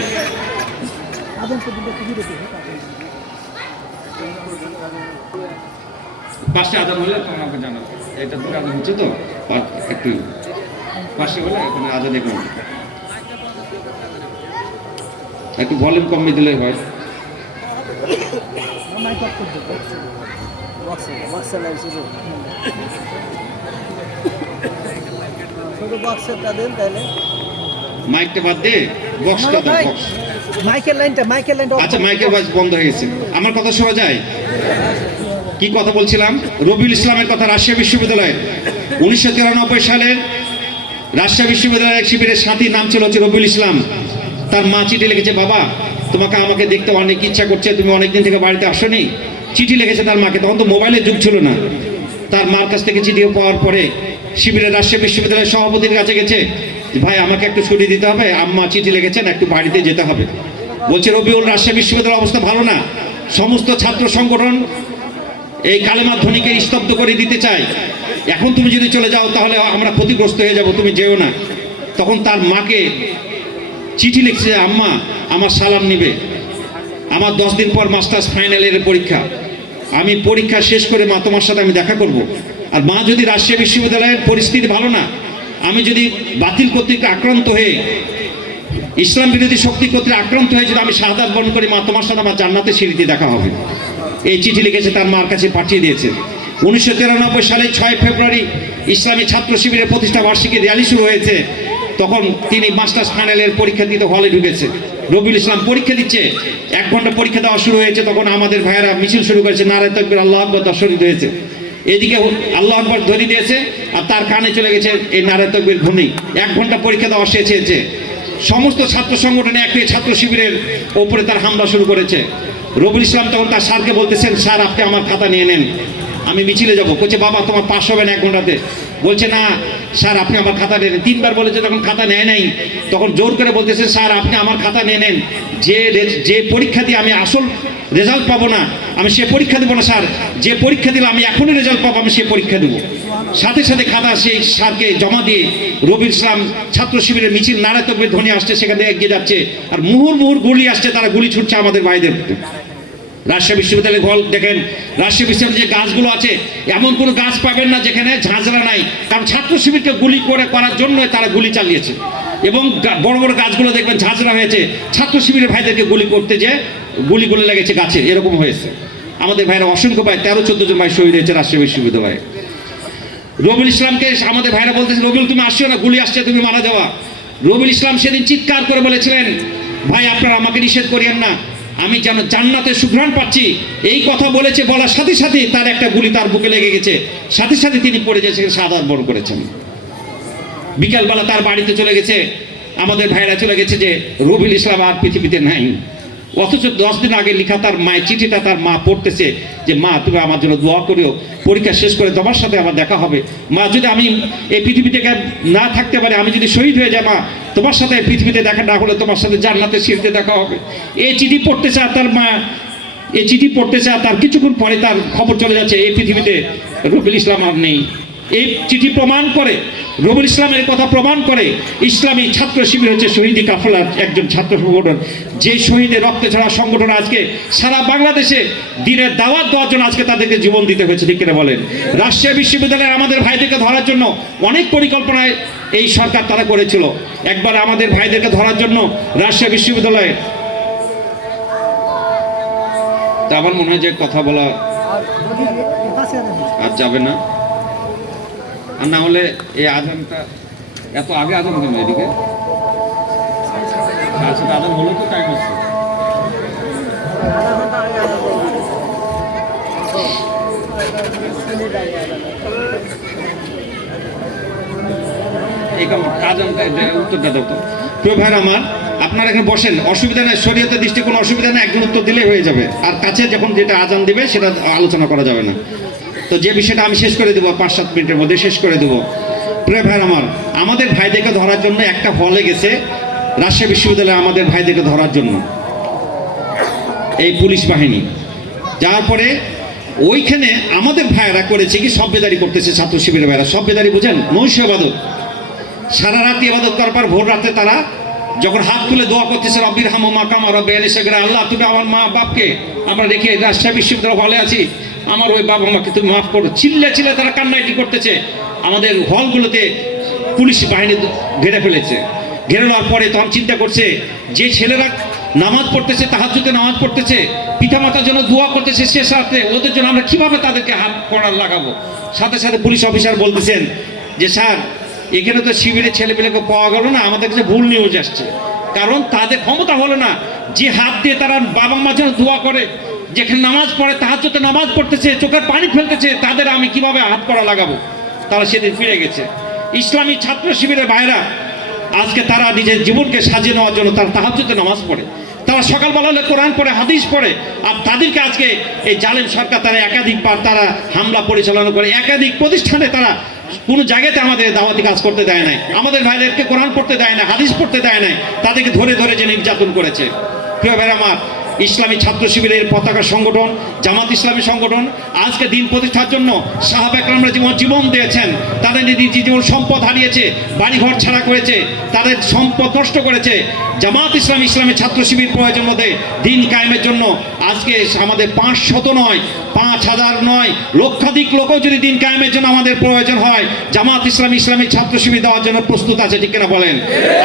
পাশে আজান হলে তখন আমাকে জানাবো। এটা দূরে আজান হচ্ছে তো, একটু পাশে হলে এখানে আজান এখন একটু ভলিউম কমিয়ে দিলে হয়। মাইকটা বাদ দে, বক্সটা দাও, বক্স। মাইকের লাইনটা আচ্ছা, মাইকের ভয়েস বন্ধ হয়ে গেছে। আমার কথা শোনা যায়? কি কথা বলছিলাম? রবিউল ইসলামের কথা। রাজশাহী বিশ্ববিদ্যালয়ে 1993 সালের রাজশাহী বিশ্ববিদ্যালয়ের শিবিরের সাথী নাম ছিল হচ্ছে রবিউল ইসলাম। তার মা চিঠি লিখেছে, বাবা তোমাকে আমাকে দেখতে অনেক ইচ্ছা করছে, তুমি অনেকদিন থেকে বাড়িতে আসোনি। চিঠি লিখেছে তার মাকে, তখন তো মোবাইলের যুগ ছিল না। তার মার কাছ থেকে চিঠি পাওয়ার পরে শিবিরের রাজশাহী বিশ্ববিদ্যালয়ের সভাপতির কাছে গেছে, ভাই আমাকে একটু ছুটি দিতে হবে, আম্মা চিঠি লিখেছেন, একটু বাড়িতে যেতে হবে। বলছে, রবিউল, রাজশাহী বিশ্ববিদ্যালয়ের অবস্থা ভালো না, সমস্ত ছাত্র সংগঠন এই কালেমা ধ্বনিকে স্তব্ধ করে দিতে চায়, এখন তুমি যদি চলে যাও তাহলে আমরা ক্ষতিগ্রস্ত হয়ে যাব, তুমি যেও না। তখন তার মাকে চিঠি লিখছে, আম্মা আমার সালাম নিবে, আমার 10 দিন পর মাস্টার্স ফাইনালের পরীক্ষা, আমি পরীক্ষা শেষ করে মা তোমার সাথে আমি দেখা করব। আর মা যদি রাজশাহী বিশ্ববিদ্যালয়ের পরিস্থিতি ভালো না, আমি যদি বাতিল কর্তৃক আক্রান্ত হয়ে, ইসলাম বিরোধী শক্তি কর্তৃক আক্রান্ত হয়ে যদি আমি শাহাদাত বরণ করি, মা তোমার সাথে আমার জান্নাতের সিঁড়িতে দেখা হবে। এই চিঠি লিখেছে, তার মার কাছে পাঠিয়ে দিয়েছে। 1993 সালের 6 ফেব্রুয়ারি ইসলামী ছাত্র শিবিরের প্রতিষ্ঠা বার্ষিকী র্যালি শুরু হয়েছে। তখন তিনি মাস্টার্স ফাইনালের পরীক্ষা দিতে হলে ঢুকেছে। রবিউল ইসলাম পরীক্ষা দিচ্ছে, 1 ঘন্টা পরীক্ষা দেওয়া শুরু হয়েছে। তখন আমাদের ভাইয়েরা মিছিল শুরু করেছে, নারায়ে তাকবীর, আল্লাহু আকবার শরীর হয়েছে। এদিকে আল্লাহু আকবার ধ্বনি দিয়েছে, আর তার কানে চলে গেছে এই নারায়ে তাকবীর ধ্বনি। 1 ঘন্টা পরীক্ষা দেওয়া শেষ হয়েছে। সমস্ত ছাত্র সংগঠনে এক ছাত্র শিবিরের ওপরে তার হামলা শুরু করেছে। রবিউল ইসলাম তখন তার স্যারকে বলতেছেন, স্যার আপনি আমার খাতা নিয়ে নেন, আমি মিছিলে যাবো। বলছে, বাবা তোমার পাস হবে না 1 ঘন্টাতে। বলছে, না স্যার আপনি আমার খাতা নিয়ে নেন। 3বার বলেছে, তখন খাতা নেয় নাই। তখন জোর করে বলতেছে, স্যার আপনি আমার খাতা নিয়ে নেন, যে পরীক্ষা দিয়ে আমি আসল রেজাল্ট পাবো না, আমি সে পরীক্ষা দেবো না স্যার, যে পরীক্ষা দিলে আমি এখনই রেজাল্ট পাবো, আমি সে পরীক্ষা দেবো। সাথে সাথে খাতা সেই স্যারকে জমা দিয়ে রবিউল ইসলাম ছাত্র শিবিরের মিছিল নারায়ে তাকবীর ধ্বনি আসছে, সেখানে এগিয়ে যাচ্ছে, আর মুহুর্মুহুর গুলি আসছে, তারা গুলি ছুটছে আমাদের ভাইদের। রাজশাহী বিশ্ববিদ্যালয়ে দেখেন, রাজশাহী বিশ্ববিদ্যালয়ে যে গাছগুলো আছে, এমন কোনো গাছ পাবেন না যেখানে ঝাঁঝরা নাই, কারণ ছাত্র শিবিরকে গুলি করার জন্য তারা গুলি চালিয়েছে। এবং বড় বড় গাছগুলো দেখবেন ঝাঁঝরা হয়েছে, ছাত্র শিবিরের ভাইদেরকে গুলি করতে যে গুলিগুলো লেগেছে গাছে, এরকম হয়েছে। আমাদের ভাইরা অসংখ্য ভাই 13-14 জন ভাই শহীদ হয়েছে রাজশাহী বিশ্ববিদ্যালয়ে। রবিউল ইসলামকে আমাদের ভাইরা বলতেছে, রবিউল তুমি আসছো না, গুলি আসছে, তুমি মারা যাওয়া। রবিউল ইসলাম সেদিন চিৎকার করে বলেছিলেন, ভাই আপনারা আমাকে নিষেধ করিয়েন না, আমি যেন জান্নাতের সুঘ্রাণ পাচ্ছি। এই কথা বলেছে, বলার সাথে সাথে তার একটা গুলি তার বুকে লেগে গেছে, সাথে সাথে তিনি পড়ে যে শাহাদাত বরণ করেছেন। বিকালবেলা তার বাড়িতে চলে গেছে, আমাদের ভাইরা চলে গেছে যে রবিউল ইসলাম আর পৃথিবীতে নাই। অথচ 10 দিন আগে লেখা তার মায়ের চিঠিটা তার মা পড়তেছে যে, মা তুমি আমার জন্য দোয়া করিও, পরীক্ষা শেষ করে তোমার সাথে আমার দেখা হবে। মা যদি আমি এই পৃথিবী থেকে না থাকতে পারি, আমি যদি শহীদ হয়ে যাই, মা তোমার সাথে পৃথিবীতে দেখা না হলে তোমার সাথে জান্নাতের সিঁড়িতে দেখা হবে। এই চিঠি পড়তেছে, আর তার মা এই চিঠি পড়তেছে, আর তার কিছুক্ষণ পরে তার খবর চলে যাচ্ছে এই পৃথিবীতে রবিউল ইসলাম আর নেই। এই চিঠি প্রমাণ করে, রবিউল ইসলামের কথা প্রমাণ করে, ইসলামী ছাত্র শিবির হচ্ছে শহীদি কাফেলার একজন ছাত্র সংগঠন। যে শহীদের রক্তে ছড়া সংগঠন আজকে সারা বাংলাদেশে দিনের দাওয়াত দেওয়ার জন্য আজকে তাদেরকে জীবন দিতে হয়েছে, ঠিক কিনা বলেন? রাজশাহী বিশ্ববিদ্যালয়ের আমাদের ভাইদেরকে ধরার জন্য অনেক পরিকল্পনায় এই সরকার তারা করেছিল। একবার আমাদের ভাইদেরকে ধরার জন্য রাজশাহী বিশ্ববিদ্যালয়ে, তা আমার মনে হয় যে কথা বলা আর যাবে না, আর না হলে এই আজানটা এত আগে আজান কেন এদিকে? আসলে আদান হলো তো টাইম আছে। এই কেমন উত্তরটা দাও তো। প্রিয় ভাইরা আমার, আপনারা এখানে বসেন, অসুবিধা নেই, শরীয়তের দৃষ্টি কোনো অসুবিধা নেই, একজন উত্তর দিলেই হয়ে যাবে। আর কাছে যখন যেটা আজান দিবে সেটা আলোচনা করা যাবে না। তো যে বিষয়টা আমি শেষ করে দেবো 5-7 মিনিটের মধ্যে শেষ করে দেবো। প্রিয় ভাইরা আমার, আমাদের ভাইদেরকে ধরার জন্য একটা হলে গেছে রাজশাহী বিশ্ববিদ্যালয়ে আমাদের ভাইদেরকে ধরার জন্য এই পুলিশ বাহিনী। যাওয়ার পরে ওইখানে আমাদের ভাইয়েরা করেছে কি, সভ্যদারি করতেছে ছাত্র শিবিরের ভাইয়েরা। সভ্যদারি বুঝেন? নৈশ ইবাদত। সারা রাত ইবাদত করার পর ভোর রাতে তারা যখন হাত তুলে দোয়া করতেছে, রব্বির হামু মাকামা রব্বে আনিসাগরা, আল্লাহ তুমি আমার মা বাপকে আমরা রেখে রাজশাহী বিশ্ববিদ্যালয়ে হলে আছি, আমার ওই বাবা মাকে তুমি মাফ করো। চিল্লে চিল্লে তারা কান্নাকাটি করতেছে। আমাদের হলগুলোতে পুলিশ বাহিনী ঘেরে ফেলেছে। ঘেরে নেওয়ার পরে তখন চিন্তা করছে, যে ছেলেরা নামাজ পড়তেছে, তাহাজ্জুদে নামাজ পড়তেছে, পিতামাতার জন্য দোয়া করতেছে, সে সাথে ওদের জন্য আমরা কিভাবে তাদেরকে হাত করার লাগাবো। সাথে সাথে পুলিশ অফিসার বলতেছেন যে স্যার, এখানে তো শিবিরের ছেলেপেলেকে পাওয়া গেল না, আমাদের কাছে ভুল নিউজ আসছে। কারণ তাদের ক্ষমতা হলো না যে হাত দিয়ে তারা বাবা মার জন্য দোয়া করে, যেখানে নামাজ পড়ে, তাহাজ্জুদে নামাজ পড়তেছে, চোখের পানি ফেলতেছে, তাদের আমি কিভাবে হাত করা লাগাবো। তারা সেদিন ফিরে গেছে। ইসলামী ছাত্র শিবিরের ভাইরা আজকে তারা নিজের জীবনকে সাজিয়ে নেওয়ার জন্য তারা তাহাজ্জুদে নামাজ পড়ে, তারা সকালবেলা হলে কোরআন পড়ে, হাদিস পড়ে। আর তাদেরকে আজকে এই জালেম সরকার তারা একাধিকবার তারা হামলা পরিচালনা করে, একাধিক প্রতিষ্ঠানে তারা কোনো জায়গাতে আমাদের দাওয়াতি কাজ করতে দেয় নাই, আমাদের ভাইদেরকে কোরআন পড়তে দেয় না, হাদিস পড়তে দেয় নাই, তাদেরকে ধরে ধরে যে নির্যাতন করেছে। প্রিয় ভাইরা আমার, ইসলামী ছাত্র শিবিরের পতাকা সংগঠন জামাত ইসলামী সংগঠন আজকে দিন প্রতিষ্ঠার জন্য সাহাবা একরামরা জীবন দিয়েছেন, তাদের জীবন সম্পদ হারিয়েছে, বাড়িঘর ছাড়া করেছে, তাদের সম্পদ নষ্ট করেছে। জামাত ইসলামী ছাত্র শিবির প্রয়োজন মধ্যে দিন কায়েমের জন্য আজকে আমাদের 500 নয়, 5000 নয়, লক্ষাধিক লোকও যদি দিন কায়েমের জন্য আমাদের প্রয়োজন হয়, জামাত ইসলামী ছাত্র শিবির দেওয়ার জন্য প্রস্তুত আছে। ঠিক কিনা বলেন?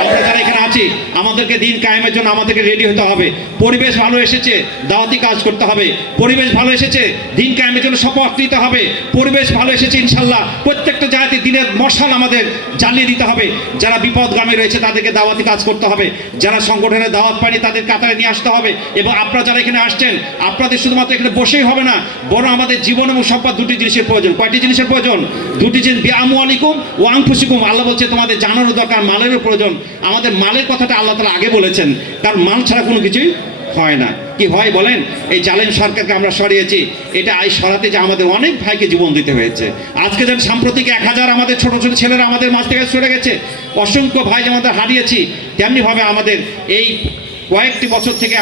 আমরা যারা এখানে আছি, আমাদেরকে দিন কায়েমের জন্য আমাদেরকে রেডি হতে হবে। পরিবেশ ভালো এসেছে, দাওয়াতি কাজ করতে হবে। পরিবেশ ভালো এসেছে, দিন কায়েমের জন্য শপথ নিতে হবে। পরিবেশ ভালো এসেছে, ইনশাল্লাহ প্রত্যেকটা জায়গাতে দিনের মশাল আমাদের জ্বালিয়ে দিতে হবে। যারা বিপদগামী রয়েছে তাদেরকে দাওয়াতি কাজ করতে হবে। যারা সংগঠনের দাওয়াত পায়নি তাদের কাতারে নিয়ে আসতে হবে। এবং আপনারা যারা এখানে আসছেন, আপনাদের শুধুমাত্র এখানে বসেই হবে না, বরং আমাদের জীবন এবং সম্পদ দুটি জিনিসের প্রয়োজন। কয়টি জিনিসের প্রয়োজন? দুটি জিনিস, বিআমওয়ালিকুম ওয়া আনফুসিকুম। আল্লাহ বলছে তোমাদের জানারও দরকার, মালেরও প্রয়োজন। আমাদের মালের কথাটা আল্লাহ তাআলা আগে বলেছেন, কারণ মাল ছাড়া কোনো কিছুই হয় না। কি হয় বলেন? এই জালেম সরকারকে আমরা সরিয়েছি, এটা এই সরাতে যে আমাদের অনেক ভাইকে জীবন দিতে হয়েছে। আজকে যেন সাম্প্রতিক 1000 আমাদের ছোট ছোট ছেলেরা আমাদের মাঝ থেকে সরে গেছে, অসংখ্য ভাই যেমন হারিয়েছি, তেমনিভাবে আমাদের এই কয়েকটি বছর থেকে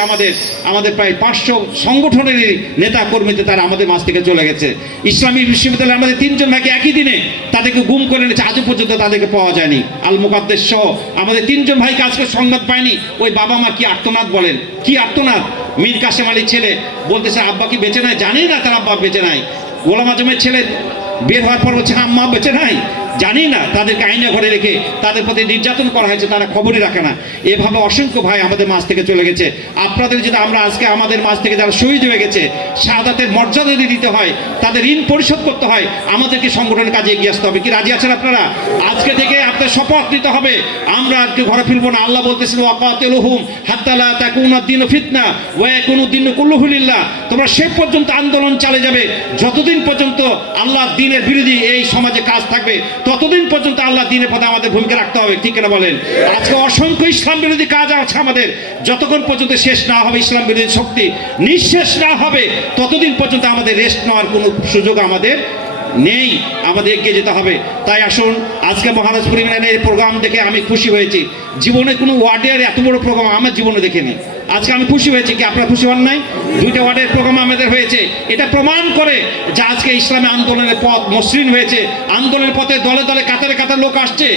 আমাদের প্রায় 500 সংগঠনের নেতা কর্মীতে তারা আমাদের মাঝ থেকে চলে গেছে। ইসলামী বিশ্ববিদ্যালয়ে আমাদের 3 জন ভাইকে একই দিনে তাদেরকে গুম করে নিয়েছে, আজও পর্যন্ত তাদেরকে পাওয়া যায়নি। আল মুকাদ্দেস সহ আমাদের 3 জন ভাইকে আজকে সংবাদ পায়নি। ওই বাবা মা কি আর্তনাদ বলেন, কি আর্তনাদ। মীর কাসেম আলীর ছেলে বলতেছে আব্বা কি বেঁচে নাই, জানি না তার আব্বা বেঁচে নাই। গোলাম আজমের ছেলে বের হওয়ার পর বলছে আম্মা বেঁচে নাই, জানি না। তাদেরকে আইনে ঘরে রেখে তাদের প্রতি নির্যাতন করা হয়েছে, তারা খবরই রাখে না। এভাবে অসংখ্য ভাই আমাদের মাঝ থেকে চলে গেছে। আপনাদের যদি আমরা আজকে আমাদের মাঝ থেকে যারা শহীদ হয়ে গেছে, শাহাদাতের মর্যাদা দিতে হয়, তাদের ঋণ পরিশোধ করতে হয়, আমাদেরকে সংগঠনের কাজে এগিয়ে আসতে হবে। কি রাজি আছেন আপনারা? আজকে থেকে আপনাদের শপথ নিতে হবে, আমরা আর কেউ ঘরে ফিরবো না। আল্লাহ বলতেছেন ওয়াকাতিলুহুম হাত্তা লা তাকুনা দ্বীনু ফিতনা ওয়া ইয়াকুনু দ্বীনু কুল্লুহু লিল্লাহ। তোমরা শেষ পর্যন্ত আন্দোলন চালিয়ে যাবে, যতদিন পর্যন্ত আল্লাহর দ্বীনের বিরোধী এই সমাজে কাজ থাকবে, ততদিন পর্যন্ত আল্লাহ দ্বীনের পথে আমাদের ভূমিকা রাখতে হবে। ঠিক কিনা বলেন? আজকে অসংখ্য ইসলাম বিরোধী কাজ আছে আমাদের, যতক্ষণ পর্যন্ত শেষ না হবে, ইসলাম বিরোধী শক্তি নিঃশেষ না হবে, ততদিন পর্যন্ত আমাদের রেস্ট নেওয়ার কোনো সুযোগ আমাদের নেই। আমাদের এগিয়ে যেতে হবে। তাই আসুন, আজকে মহারাজপুর ইউনিয়নের এই প্রোগ্রাম দেখে আমি খুশি হয়েছি। জীবনে কোনো ওয়ার্ডের এত বড় প্রোগ্রাম আমার জীবনে দেখিনি। আজকে আমি খুশি হয়েছি। কি আপনারা খুশি হন নাই? 2টা ওয়ার্ডের প্রোগ্রাম আমাদের হয়েছে। এটা প্রমাণ করে যে আজকে ইসলামী আন্দোলনের পথ মসৃণ হয়েছে। আন্দোলনের পথে দলে দলে কাতারে কাতারে লোক আসছে।